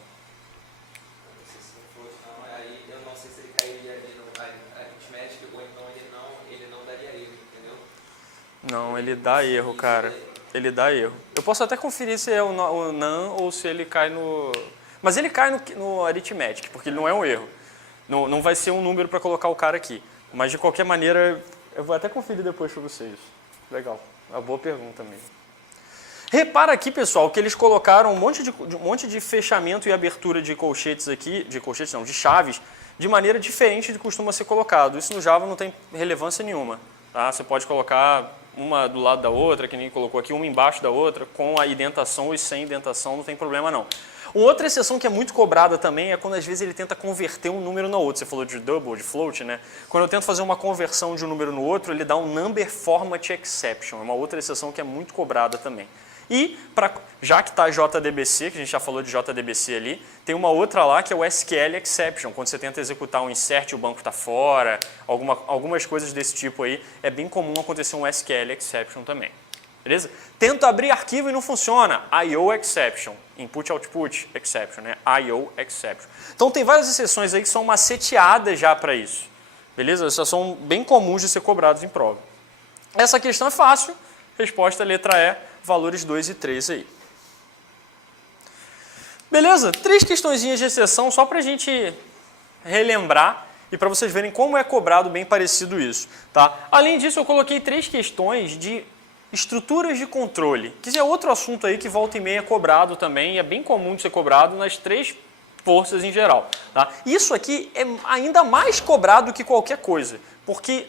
Eu não sei se ele cairia ali no arithmetic ou então ele não daria erro, entendeu? Não, ele dá erro, cara. Ele dá erro. Eu posso até conferir se é o non ou se ele cai no... Mas ele cai no arithmetic, porque ele não é um erro. Não vai ser um número para colocar o cara aqui. Mas, de qualquer maneira, Eu vou até conferir depois para vocês. Legal, uma boa pergunta mesmo. Repara aqui, pessoal, que eles colocaram um monte de fechamento e abertura de colchetes aqui, de chaves, de maneira diferente do que costuma ser colocado. Isso no Java não tem relevância nenhuma. Tá? Você pode colocar uma do lado da outra, que nem colocou aqui, uma embaixo da outra, com a indentação e sem indentação, não tem problema não. Uma outra exceção que é muito cobrada também é quando às vezes ele tenta converter um número no outro. Você falou de double, de float, né? Quando eu tento fazer uma conversão de um número no outro, ele dá um number format exception. É uma outra exceção que é muito cobrada também. E, já que está JDBC, que a gente já falou de JDBC ali, tem uma outra lá que é o SQL exception. Quando você tenta executar um insert e o banco está fora, algumas coisas desse tipo aí, é bem comum acontecer um SQL exception também. Beleza? Tento abrir arquivo e não funciona. I/O exception. Input-output exception, né? I/O exception. Então tem várias exceções aí que são maceteadas já para isso. Beleza? Essas são bem comuns de ser cobrados em prova. Essa questão é fácil. Resposta letra E, valores 2 e 3 aí. Beleza? 3 questõezinhas de exceção só para a gente relembrar e para vocês verem como é cobrado bem parecido isso. Tá? Além disso, eu coloquei 3 questões de estruturas de controle, que é outro assunto aí que volta e meia é cobrado também, e é bem comum de ser cobrado nas 3 forças em geral. Tá? Isso aqui é ainda mais cobrado que qualquer coisa, porque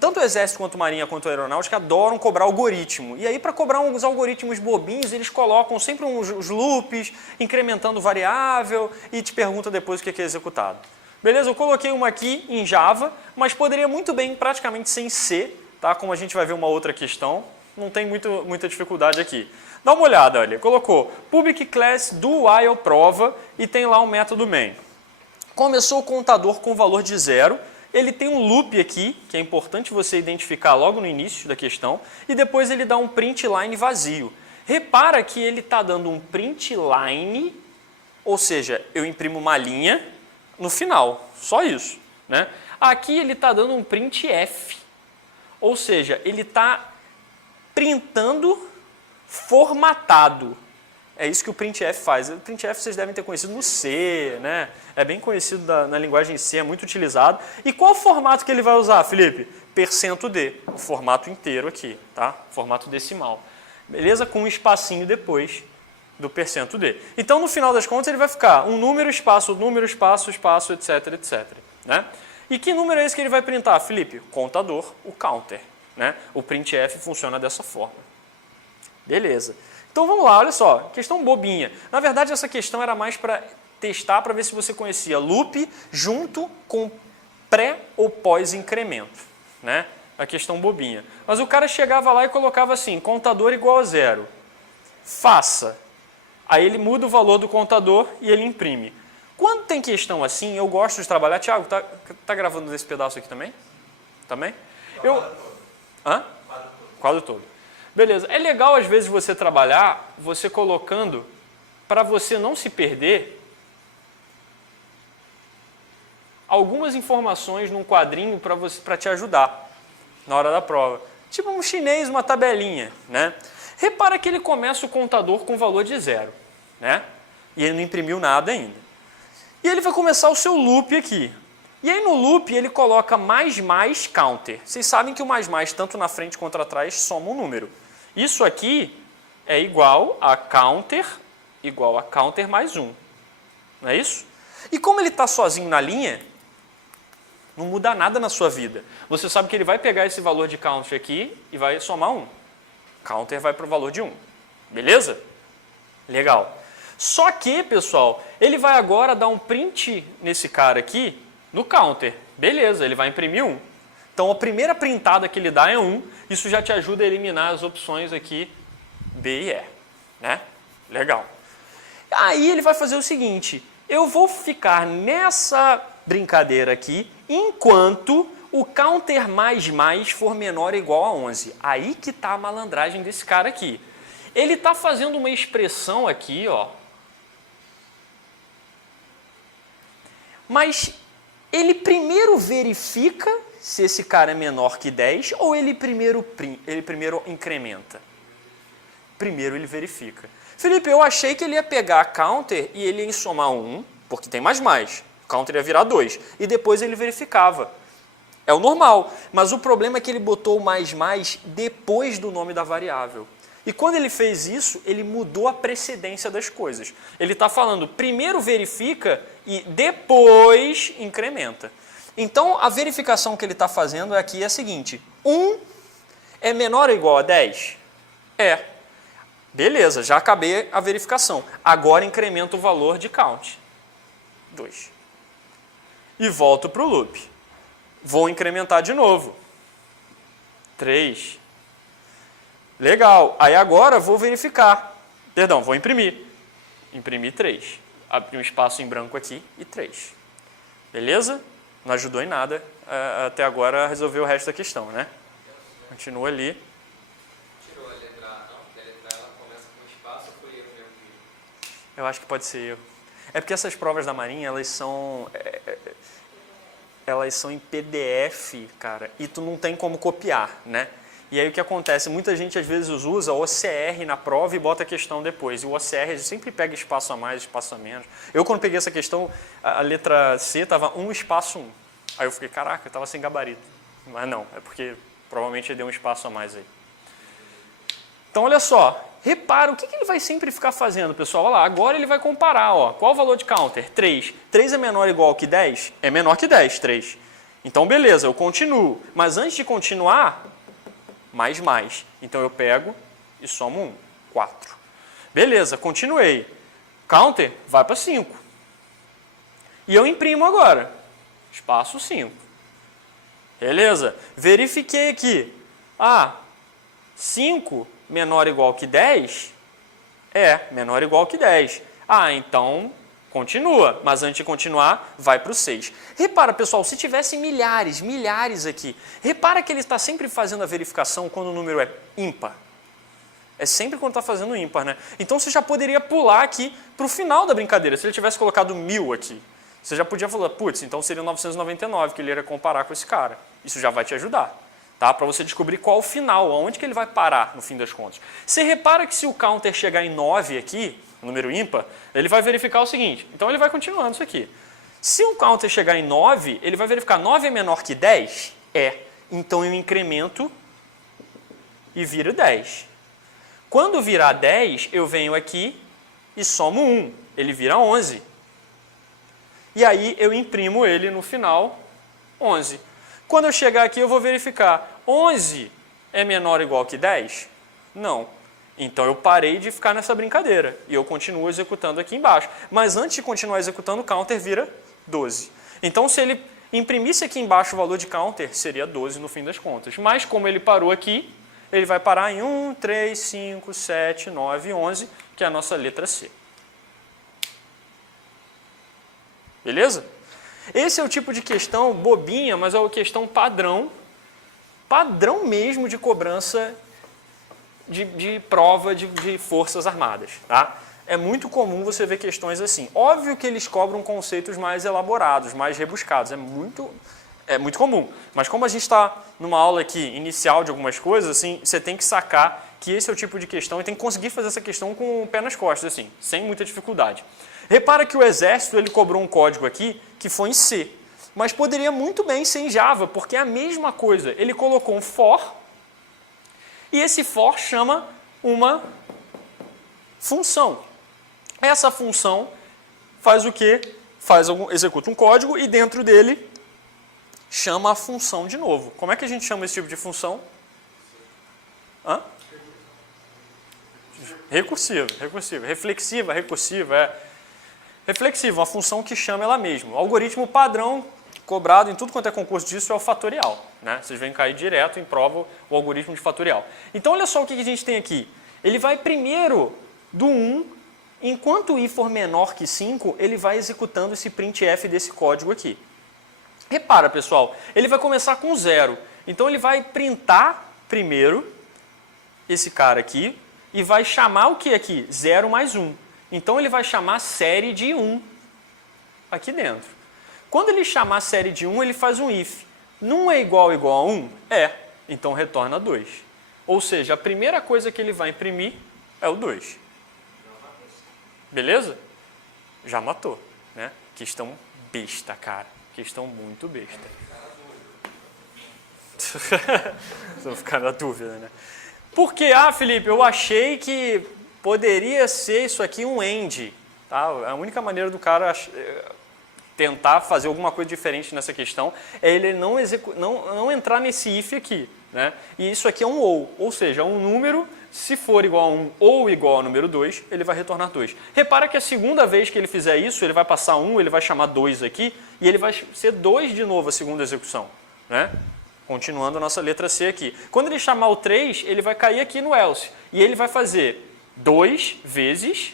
tanto o Exército quanto a Marinha quanto a Aeronáutica adoram cobrar algoritmo. E aí, para cobrar uns algoritmos bobinhos, eles colocam sempre uns loops, incrementando variável e te perguntam depois o que é executado. Beleza? Eu coloquei uma aqui em Java, mas poderia muito bem praticamente ser em C, tá? Como a gente vai ver uma outra questão. Não tem muita dificuldade aqui. Dá uma olhada, olha. Colocou public class do while prova e tem lá um método main. Começou o contador com valor de 0. Ele tem um loop aqui, que é importante você identificar logo no início da questão, e depois ele dá um print line vazio. Repara que ele está dando um print line, ou seja, eu imprimo uma linha no final, só isso. Né? Aqui ele está dando um print f, ou seja, ele está printando formatado. É isso que o printf faz. O printf vocês devem ter conhecido no C, né? É bem conhecido na linguagem C, é muito utilizado. E qual formato que ele vai usar, Felipe? %D, o formato inteiro aqui, tá? Formato decimal. Beleza? Com um espacinho depois do %D. Então, no final das contas, ele vai ficar um número, espaço, etc, etc. Né? E que número é esse que ele vai printar, Felipe? Contador, o counter. Né? O printf funciona dessa forma. Beleza. Então vamos lá, olha só, questão bobinha. Na verdade, essa questão era mais para testar, para ver se você conhecia loop junto com pré ou pós-incremento. Né? A questão bobinha. Mas o cara chegava lá e colocava assim, contador igual a 0. Faça. Aí ele muda o valor do contador e ele imprime. Quando tem questão assim, eu gosto de trabalhar... Tiago, tá gravando esse pedaço aqui também? Também? Quadro todo. Beleza. É legal, às vezes, você trabalhar, você colocando, para você não se perder, algumas informações num quadrinho para te ajudar na hora da prova. Tipo um chinês, uma tabelinha. Né? Repara que ele começa o contador com valor de 0. Né? E ele não imprimiu nada ainda. E ele vai começar o seu loop aqui. E aí no loop ele coloca mais counter. Vocês sabem que o mais tanto na frente quanto atrás soma um número. Isso aqui é igual a counter mais 1. Não é isso? E como ele está sozinho na linha, não muda nada na sua vida. Você sabe que ele vai pegar esse valor de counter aqui e vai somar 1. Counter vai para o valor de 1. Beleza? Legal. Só que, pessoal, ele vai agora dar um print nesse cara aqui no counter. Beleza, ele vai imprimir 1. Então, a primeira printada que ele dá é 1. Isso já te ajuda a eliminar as opções aqui B e E. Né? Legal. Aí ele vai fazer o seguinte. Eu vou ficar nessa brincadeira aqui enquanto o counter mais for menor ou igual a 11. Aí que está a malandragem desse cara aqui. Ele está fazendo uma expressão aqui, ó. Mas ele primeiro verifica se esse cara é menor que 10 ou ele primeiro incrementa? Primeiro ele verifica. Felipe, eu achei que ele ia pegar a counter e ele ia somar 1, porque tem mais. O counter ia virar 2. E depois ele verificava. É o normal, mas o problema é que ele botou o mais depois do nome da variável. E quando ele fez isso, ele mudou a precedência das coisas. Ele está falando, primeiro verifica e depois incrementa. Então, a verificação que ele está fazendo aqui é a seguinte, 1 é menor ou igual a 10? É. Beleza, já acabei a verificação. Agora incremento o valor de count. 2. E volto para o loop. Vou incrementar de novo. 3. Legal. Aí agora vou verificar. Perdão, vou imprimir. Imprimir 3. Abri um espaço em branco aqui e 3. Beleza? Não ajudou em nada. Até agora resolveu o resto da questão, né? Continua ali. Tirou a letra A, não? Porque a letra A ela começa com um espaço ou foi erro mesmo? Eu acho que pode ser erro. É porque essas provas da Marinha, elas são em PDF, cara, e tu não tem como copiar, né? E aí o que acontece? Muita gente às vezes usa o OCR na prova e bota a questão depois. E o OCR sempre pega espaço a mais, espaço a menos. Eu quando peguei essa questão, a letra C estava 1 espaço 1. Aí eu fiquei, caraca, eu estava sem gabarito. Mas não, é porque provavelmente ele deu um espaço a mais aí. Então olha só, repara, o que ele vai sempre ficar fazendo, pessoal? Olha lá, agora ele vai comparar, ó. Qual o valor de counter? 3. 3 é menor ou igual que 10? É menor que 10, 3. Então beleza, eu continuo. Mas antes de continuar, mais. Então eu pego e somo 1, 4. Beleza, continuei. Counter vai para 5. E eu imprimo agora. Espaço 5. Beleza, verifiquei aqui. 5 menor ou igual que 10? É, menor ou igual que 10. Então continua, mas antes de continuar, vai para o 6. Repara, pessoal, se tivesse milhares aqui, repara que ele está sempre fazendo a verificação quando o número é ímpar. É sempre quando está fazendo ímpar, né? Então você já poderia pular aqui para o final da brincadeira. Se ele tivesse colocado 1000 aqui, você já podia falar, putz, então seria 999 que ele iria comparar com esse cara. Isso já vai te ajudar, tá? Para você descobrir qual o final, aonde que ele vai parar no fim das contas. Você repara que se o counter chegar em 9 aqui, número ímpar, ele vai verificar o seguinte, então ele vai continuando isso aqui. Se o counter chegar em 9, ele vai verificar 9 é menor que 10? É. Então eu incremento e viro 10. Quando virar 10, eu venho aqui e somo 1. Ele vira 11. E aí eu imprimo ele no final, 11. Quando eu chegar aqui, eu vou verificar, 11 é menor ou igual que 10? Não. Então eu parei de ficar nessa brincadeira e eu continuo executando aqui embaixo. Mas antes de continuar executando, o counter vira 12. Então se ele imprimisse aqui embaixo o valor de counter, seria 12 no fim das contas. Mas como ele parou aqui, ele vai parar em 1, 3, 5, 7, 9, 11, que é a nossa letra C. Beleza? Esse é o tipo de questão bobinha, mas é uma questão padrão mesmo de cobrança de prova de forças armadas. Tá? É muito comum você ver questões assim. Óbvio que eles cobram conceitos mais elaborados, mais rebuscados. É muito comum. Mas como a gente está numa aula aqui inicial de algumas coisas, assim, você tem que sacar que esse é o tipo de questão e tem que conseguir fazer essa questão com o pé nas costas, assim, sem muita dificuldade. Repara que o Exército ele cobrou um código aqui que foi em C, mas poderia muito bem ser em Java, porque é a mesma coisa. Ele colocou um for e esse for chama uma função. Essa função faz o quê? Executa um código e dentro dele chama a função de novo. Como é que a gente chama esse tipo de função? Recursiva. Reflexiva, recursiva, reflexiva, uma função que chama ela mesma. O algoritmo padrão cobrado em tudo quanto é concurso disso é o fatorial. Né? Vocês vêm cair direto em prova o algoritmo de fatorial. Então olha só o que a gente tem aqui. Ele vai primeiro do 1, enquanto o i for menor que 5, ele vai executando esse printf desse código aqui. Repara, pessoal, ele vai começar com 0. Então ele vai printar primeiro esse cara aqui e vai chamar o que aqui? 0 mais 1. Então ele vai chamar a série de 1 aqui dentro. Quando ele chamar a série de 1, ele faz um if. Não é igual a 1? É. Então retorna 2. Ou seja, a primeira coisa que ele vai imprimir é o 2. Beleza? Já matou. Né? Questão besta, cara. Questão muito besta. Vou ficar na dúvida, né? Porque, Felipe, eu achei que poderia ser isso aqui um AND. Tá? A única maneira do cara tentar fazer alguma coisa diferente nessa questão é ele não entrar nesse if aqui. Né? E isso aqui é um ou seja, um número, se for igual a 1 ou igual ao número 2, ele vai retornar 2. Repara que a segunda vez que ele fizer isso, ele vai passar 1, ele vai chamar 2 aqui, e ele vai ser 2 de novo a segunda execução. Né? Continuando a nossa letra C aqui. Quando ele chamar o 3, ele vai cair aqui no else, e ele vai fazer 2 vezes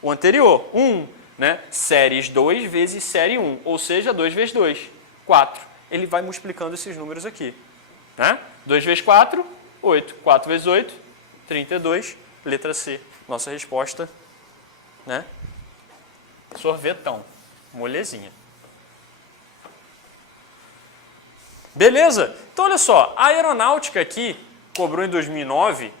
o anterior, 1, né? Séries 2 vezes série 1, ou seja, 2 vezes 2, 4. Ele vai multiplicando esses números aqui. Né? 2 vezes 4, 8. 4 vezes 8, 32. Letra C. Nossa resposta, né? Sorvetão. Molezinha. Beleza? Então, olha só. A aeronáutica aqui cobrou em 2009,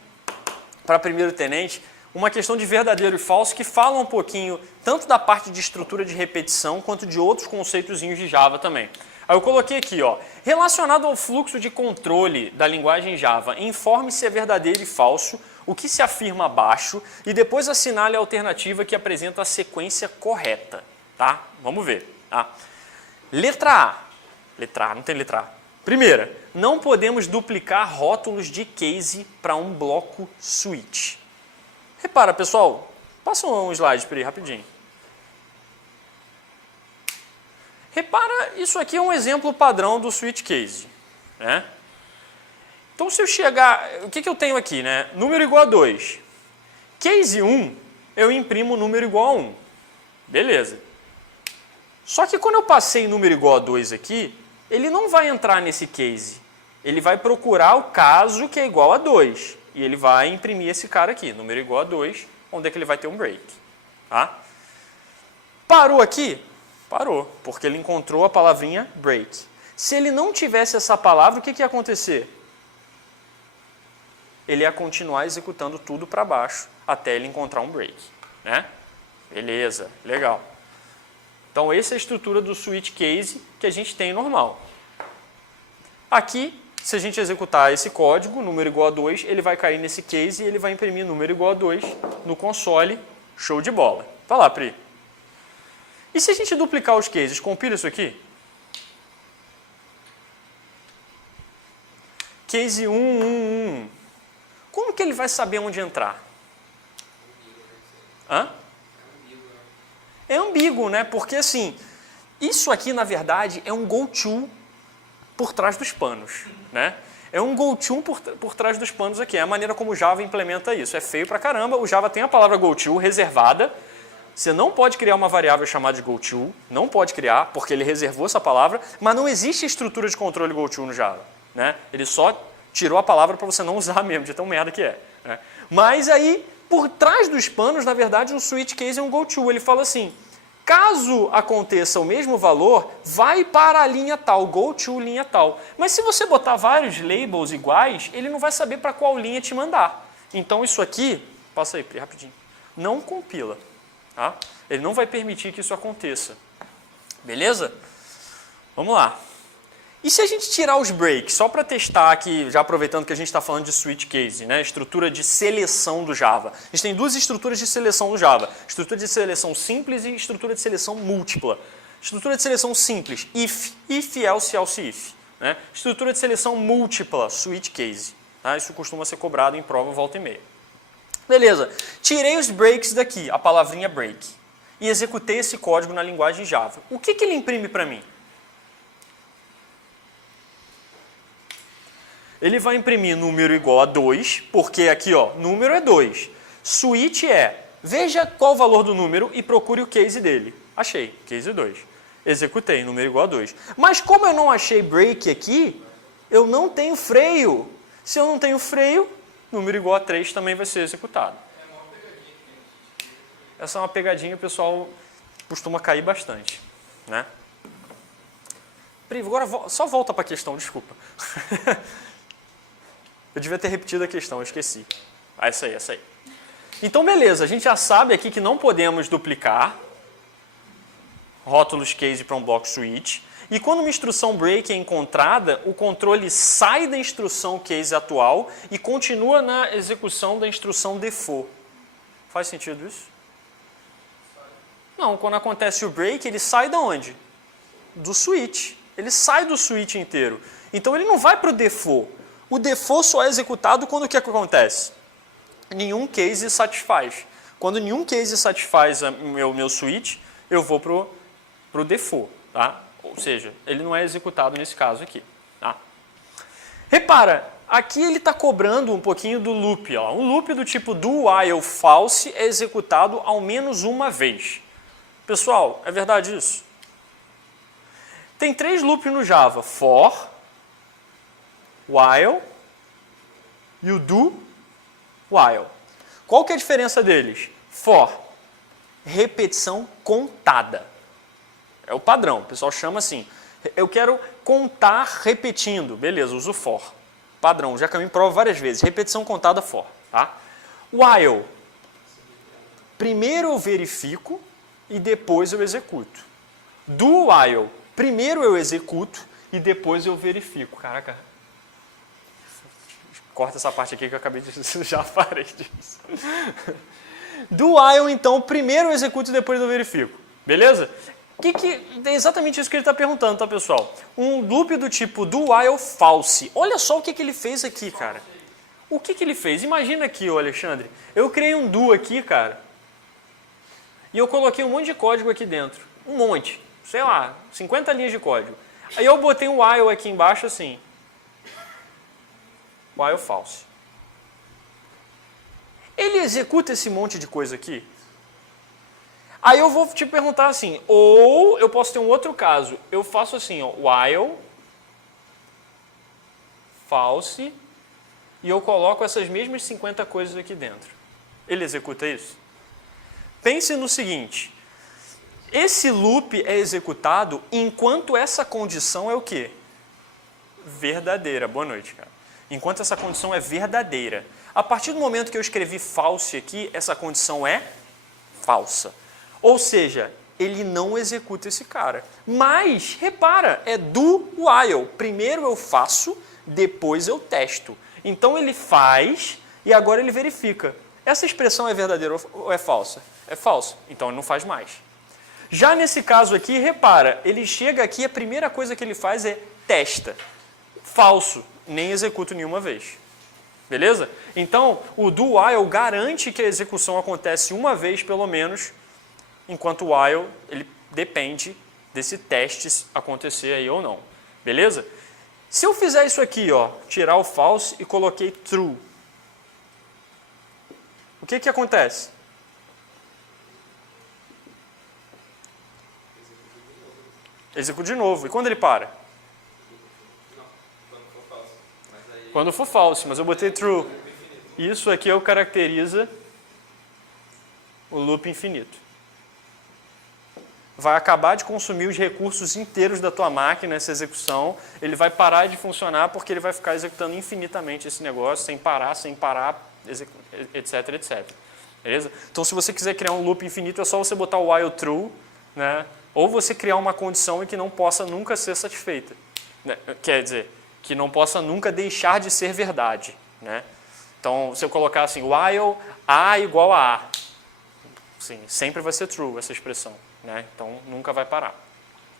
para primeiro tenente, uma questão de verdadeiro e falso que fala um pouquinho tanto da parte de estrutura de repetição quanto de outros conceitozinhos de Java também. Aí eu coloquei aqui, ó, relacionado ao fluxo de controle da linguagem Java, informe se é verdadeiro e falso, o que se afirma abaixo e depois assinale a alternativa que apresenta a sequência correta. Tá? Vamos ver. Tá? Letra A. Letra A, não tem letra A. Primeira, não podemos duplicar rótulos de case para um bloco switch. Repara, pessoal, passa um slide para aí rapidinho. Repara, isso aqui é um exemplo padrão do switch case. Né? Então, se eu chegar... O que eu tenho aqui? Né? Número igual a 2. Case 1, eu imprimo número igual a 1. Beleza. Só que quando eu passei número igual a 2 aqui, ele não vai entrar nesse case. Ele vai procurar o caso que é igual a 2. E ele vai imprimir esse cara aqui, número igual a 2, onde é que ele vai ter um break. Tá? Parou aqui? Parou, porque ele encontrou a palavrinha break. Se ele não tivesse essa palavra, o que ia acontecer? Ele ia continuar executando tudo para baixo, até ele encontrar um break. Né? Beleza, legal. Então, essa é a estrutura do switch case que a gente tem normal. Aqui, se a gente executar esse código, número igual a 2, ele vai cair nesse case e ele vai imprimir número igual a 2 no console. Show de bola. Vai lá, Pri. E se a gente duplicar os cases, compila isso aqui? Case 1, 1, 1. Como que ele vai saber onde entrar? Hã? É ambíguo, né? Porque assim, isso aqui na verdade é um go-to por trás dos panos, né? É um go-to por trás dos panos aqui. É a maneira como o Java implementa isso. É feio pra caramba. O Java tem a palavra go-to reservada. Você não pode criar uma variável chamada de goTo, não pode criar, porque ele reservou essa palavra, mas não existe estrutura de controle goTo no Java. Né? Ele só tirou a palavra para você não usar mesmo, de tão merda que é. Né? Mas aí, por trás dos panos, na verdade, um switch case é um goTo. Ele fala assim, caso aconteça o mesmo valor, vai para a linha tal, goTo linha tal. Mas se você botar vários labels iguais, ele não vai saber para qual linha te mandar. Então isso aqui, passa aí, Pri, rapidinho, não compila. Tá? Ele não vai permitir que isso aconteça. Beleza? Vamos lá. E se a gente tirar os breaks, só para testar aqui, já aproveitando que a gente está falando de switch case, né? Estrutura de seleção do Java. A gente tem duas estruturas de seleção do Java. Estrutura de seleção simples e estrutura de seleção múltipla. Estrutura de seleção simples, if, else, if. Né? Estrutura de seleção múltipla, switch case. Tá? Isso costuma ser cobrado em prova volta e meia. Beleza, tirei os breaks daqui, a palavrinha break, e executei esse código na linguagem Java. O que ele imprime para mim? Ele vai imprimir número igual a 2, porque aqui, ó, número é 2. Switch é, veja qual o valor do número e procure o case dele. Achei, case 2. Executei, número igual a 2. Mas como eu não achei break aqui, eu não tenho freio. Se eu não tenho freio, número igual a 3 também vai ser executado. Essa é uma pegadinha que o pessoal costuma cair bastante. Né? Pri, agora só volta para a questão, desculpa. Eu devia ter repetido a questão, eu esqueci. Essa aí. Então, beleza, a gente já sabe aqui que não podemos duplicar rótulos case para um bloco switch. E quando uma instrução break é encontrada, o controle sai da instrução case atual e continua na execução da instrução default. Faz sentido isso? Não, quando acontece o break, ele sai da onde? Do switch. Ele sai do switch inteiro. Então ele não vai para o default. O default só é executado quando o que acontece? Nenhum case satisfaz. Quando nenhum case satisfaz o meu switch, eu vou para o default. Tá? Ou seja, ele não é executado nesse caso aqui. Tá? Repara, aqui ele está cobrando um pouquinho do loop. Ó. Um loop do tipo do while false é executado ao menos uma vez. Pessoal, é verdade isso? Tem 3 loops no Java. For, while e o do while. Qual que é a diferença deles? For, repetição contada. É o padrão, o pessoal chama assim. Eu quero contar repetindo. Beleza, uso for. Padrão, já caminho em prova várias vezes. Repetição contada for. Tá? While. Primeiro eu verifico e depois eu executo. Do while. Primeiro eu executo e depois eu verifico. Caraca. Corta essa parte aqui que eu acabei de... já parei disso. Do while, então, primeiro eu executo e depois eu verifico. Beleza? É exatamente isso que ele está perguntando, tá, pessoal? Um loop do tipo do while false. Olha só o que ele fez aqui, cara. O que ele fez? Imagina aqui, ô Alexandre. Eu criei um do aqui, cara. E eu coloquei um monte de código aqui dentro. Um monte. Sei lá, 50 linhas de código. Aí eu botei um while aqui embaixo assim. While false. Ele executa esse monte de coisa aqui? Aí eu vou te perguntar assim, ou eu posso ter um outro caso. Eu faço assim, ó, while false e eu coloco essas mesmas 50 coisas aqui dentro. Ele executa isso? Pense no seguinte, esse loop é executado enquanto essa condição é o quê? Verdadeira. Boa noite, cara. Enquanto essa condição é verdadeira. A partir do momento que eu escrevi false aqui, essa condição é falsa. Ou seja, ele não executa esse cara. Mas, repara, é do while. Primeiro eu faço, depois eu testo. Então ele faz e agora ele verifica. Essa expressão é verdadeira ou é falsa? É falsa. Então ele não faz mais. Já nesse caso aqui, repara, ele chega aqui e a primeira coisa que ele faz é testa. Falso. Nem executo nenhuma vez. Beleza? Então, o do while garante que a execução acontece uma vez, pelo menos, enquanto o while, ele depende desse teste acontecer aí ou não. Beleza? Se eu fizer isso aqui, ó, tirar o false e coloquei true, o que acontece? Executa de novo. E quando ele para? Quando for false, mas eu botei true. Isso aqui é o que caracteriza o loop infinito. Vai acabar de consumir os recursos inteiros da tua máquina, essa execução. Ele vai parar de funcionar porque ele vai ficar executando infinitamente esse negócio, sem parar, etc, etc. Beleza? Então, se você quiser criar um loop infinito, é só você botar o while true, né? Ou você criar uma condição em que não possa nunca ser satisfeita. Quer dizer, que não possa nunca deixar de ser verdade. Né? Então, se eu colocar assim, while A igual a A, sim, sempre vai ser true essa expressão. Né? Então, nunca vai parar.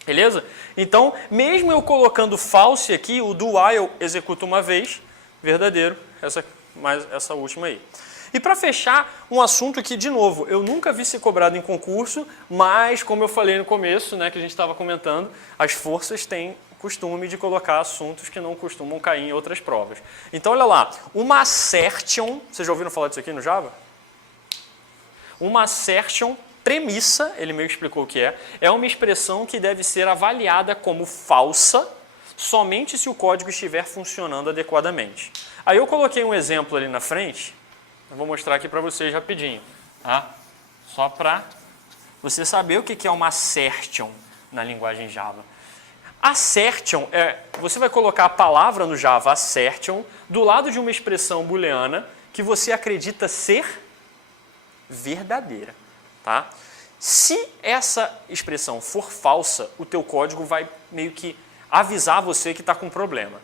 Beleza? Então, mesmo eu colocando false aqui, o do while executa uma vez, verdadeiro, essa última aí. E para fechar, um assunto que, de novo, eu nunca vi ser cobrado em concurso, mas, como eu falei no começo, né, que a gente estava comentando, as forças têm costume de colocar assuntos que não costumam cair em outras provas. Então, olha lá, uma assertion, vocês já ouviram falar disso aqui no Java? Uma assertion, premissa, ele meio explicou o que é uma expressão que deve ser avaliada como falsa somente se o código estiver funcionando adequadamente. Aí eu coloquei um exemplo ali na frente, eu vou mostrar aqui para vocês rapidinho, tá? Só para você saber o que é uma assertion na linguagem Java. Assertion, você vai colocar a palavra no Java assertion do lado de uma expressão booleana que você acredita ser verdadeira. Tá? Se essa expressão for falsa, o teu código vai meio que avisar você que está com problema.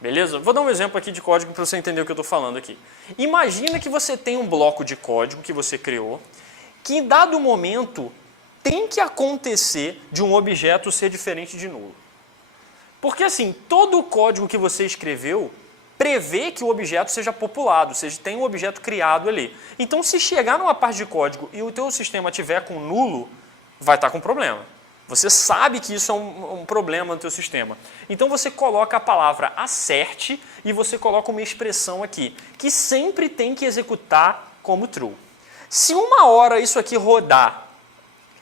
Beleza? Vou dar um exemplo aqui de código para você entender o que eu estou falando aqui. Imagina que você tem um bloco de código que você criou, que em dado momento tem que acontecer de um objeto ser diferente de nulo. Porque assim, todo o código que você escreveu prevê que o objeto seja populado, ou seja, tem um objeto criado ali. Então, se chegar numa parte de código e o teu sistema tiver com nulo, vai estar com problema. Você sabe que isso é um problema no teu sistema. Então, você coloca a palavra assert e você coloca uma expressão aqui, que sempre tem que executar como true. Se uma hora isso aqui rodar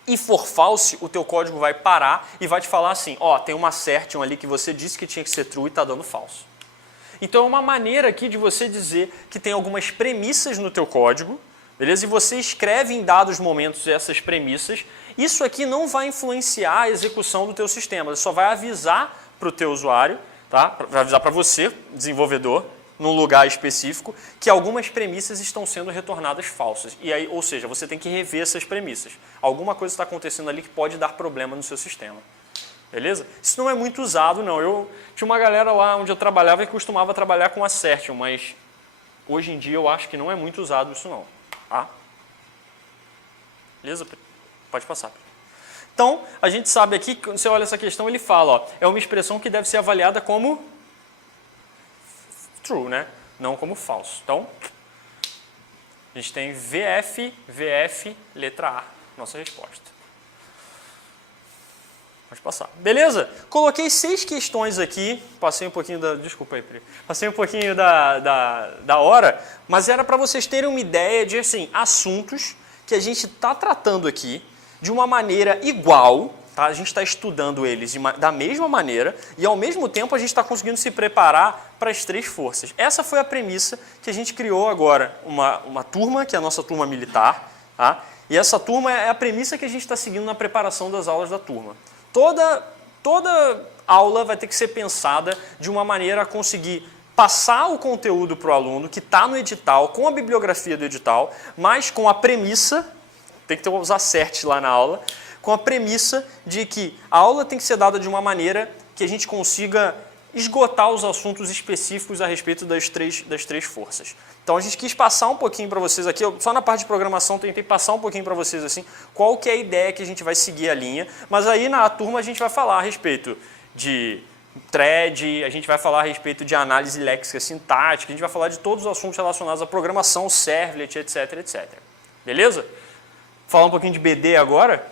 e for false, o teu código vai parar e vai te falar assim, ó, tem uma assertion ali que você disse que tinha que ser true e está dando falso. Então é uma maneira aqui de você dizer que tem algumas premissas no teu código, beleza? E você escreve em dados momentos essas premissas. Isso aqui não vai influenciar a execução do teu sistema, ele só vai avisar para o teu usuário, tá? Vai avisar para você, desenvolvedor, num lugar específico, que algumas premissas estão sendo retornadas falsas. E aí, ou seja, você tem que rever essas premissas. Alguma coisa está acontecendo ali que pode dar problema no seu sistema. Beleza? Isso não é muito usado, não. Eu tinha uma galera lá onde eu trabalhava que costumava trabalhar com assertion, mas hoje em dia eu acho que não é muito usado isso, não. Tá? Beleza? Pode passar. Então, a gente sabe aqui, quando você olha essa questão, ele fala, ó, é uma expressão que deve ser avaliada como true, né? Não como falso. Então, a gente tem VF, letra A, nossa resposta. Pode passar. Beleza? Coloquei 6 questões aqui, passei um pouquinho da... Desculpa aí, Pri. Passei um pouquinho da hora, mas era para vocês terem uma ideia de, assim, assuntos que a gente está tratando aqui de uma maneira igual, tá? A gente está estudando eles da mesma maneira e, ao mesmo tempo, a gente está conseguindo se preparar para as 3 forças. Essa foi a premissa que a gente criou agora, uma turma, que é a nossa turma militar, tá? E essa turma é a premissa que a gente está seguindo na preparação das aulas da turma. Toda aula vai ter que ser pensada de uma maneira a conseguir passar o conteúdo para o aluno que está no edital, com a bibliografia do edital, mas com a premissa, tem que ter os asserts lá na aula, com a premissa de que a aula tem que ser dada de uma maneira que a gente consiga esgotar os assuntos específicos a respeito das três forças. Então a gente quis passar um pouquinho para vocês aqui, só na parte de programação tentei passar um pouquinho para vocês assim, qual que é a ideia que a gente vai seguir a linha, mas aí na turma a gente vai falar a respeito de thread, a gente vai falar a respeito de análise léxica sintática, a gente vai falar de todos os assuntos relacionados à programação, servlet, etc, etc. Beleza? Falar um pouquinho de BD agora.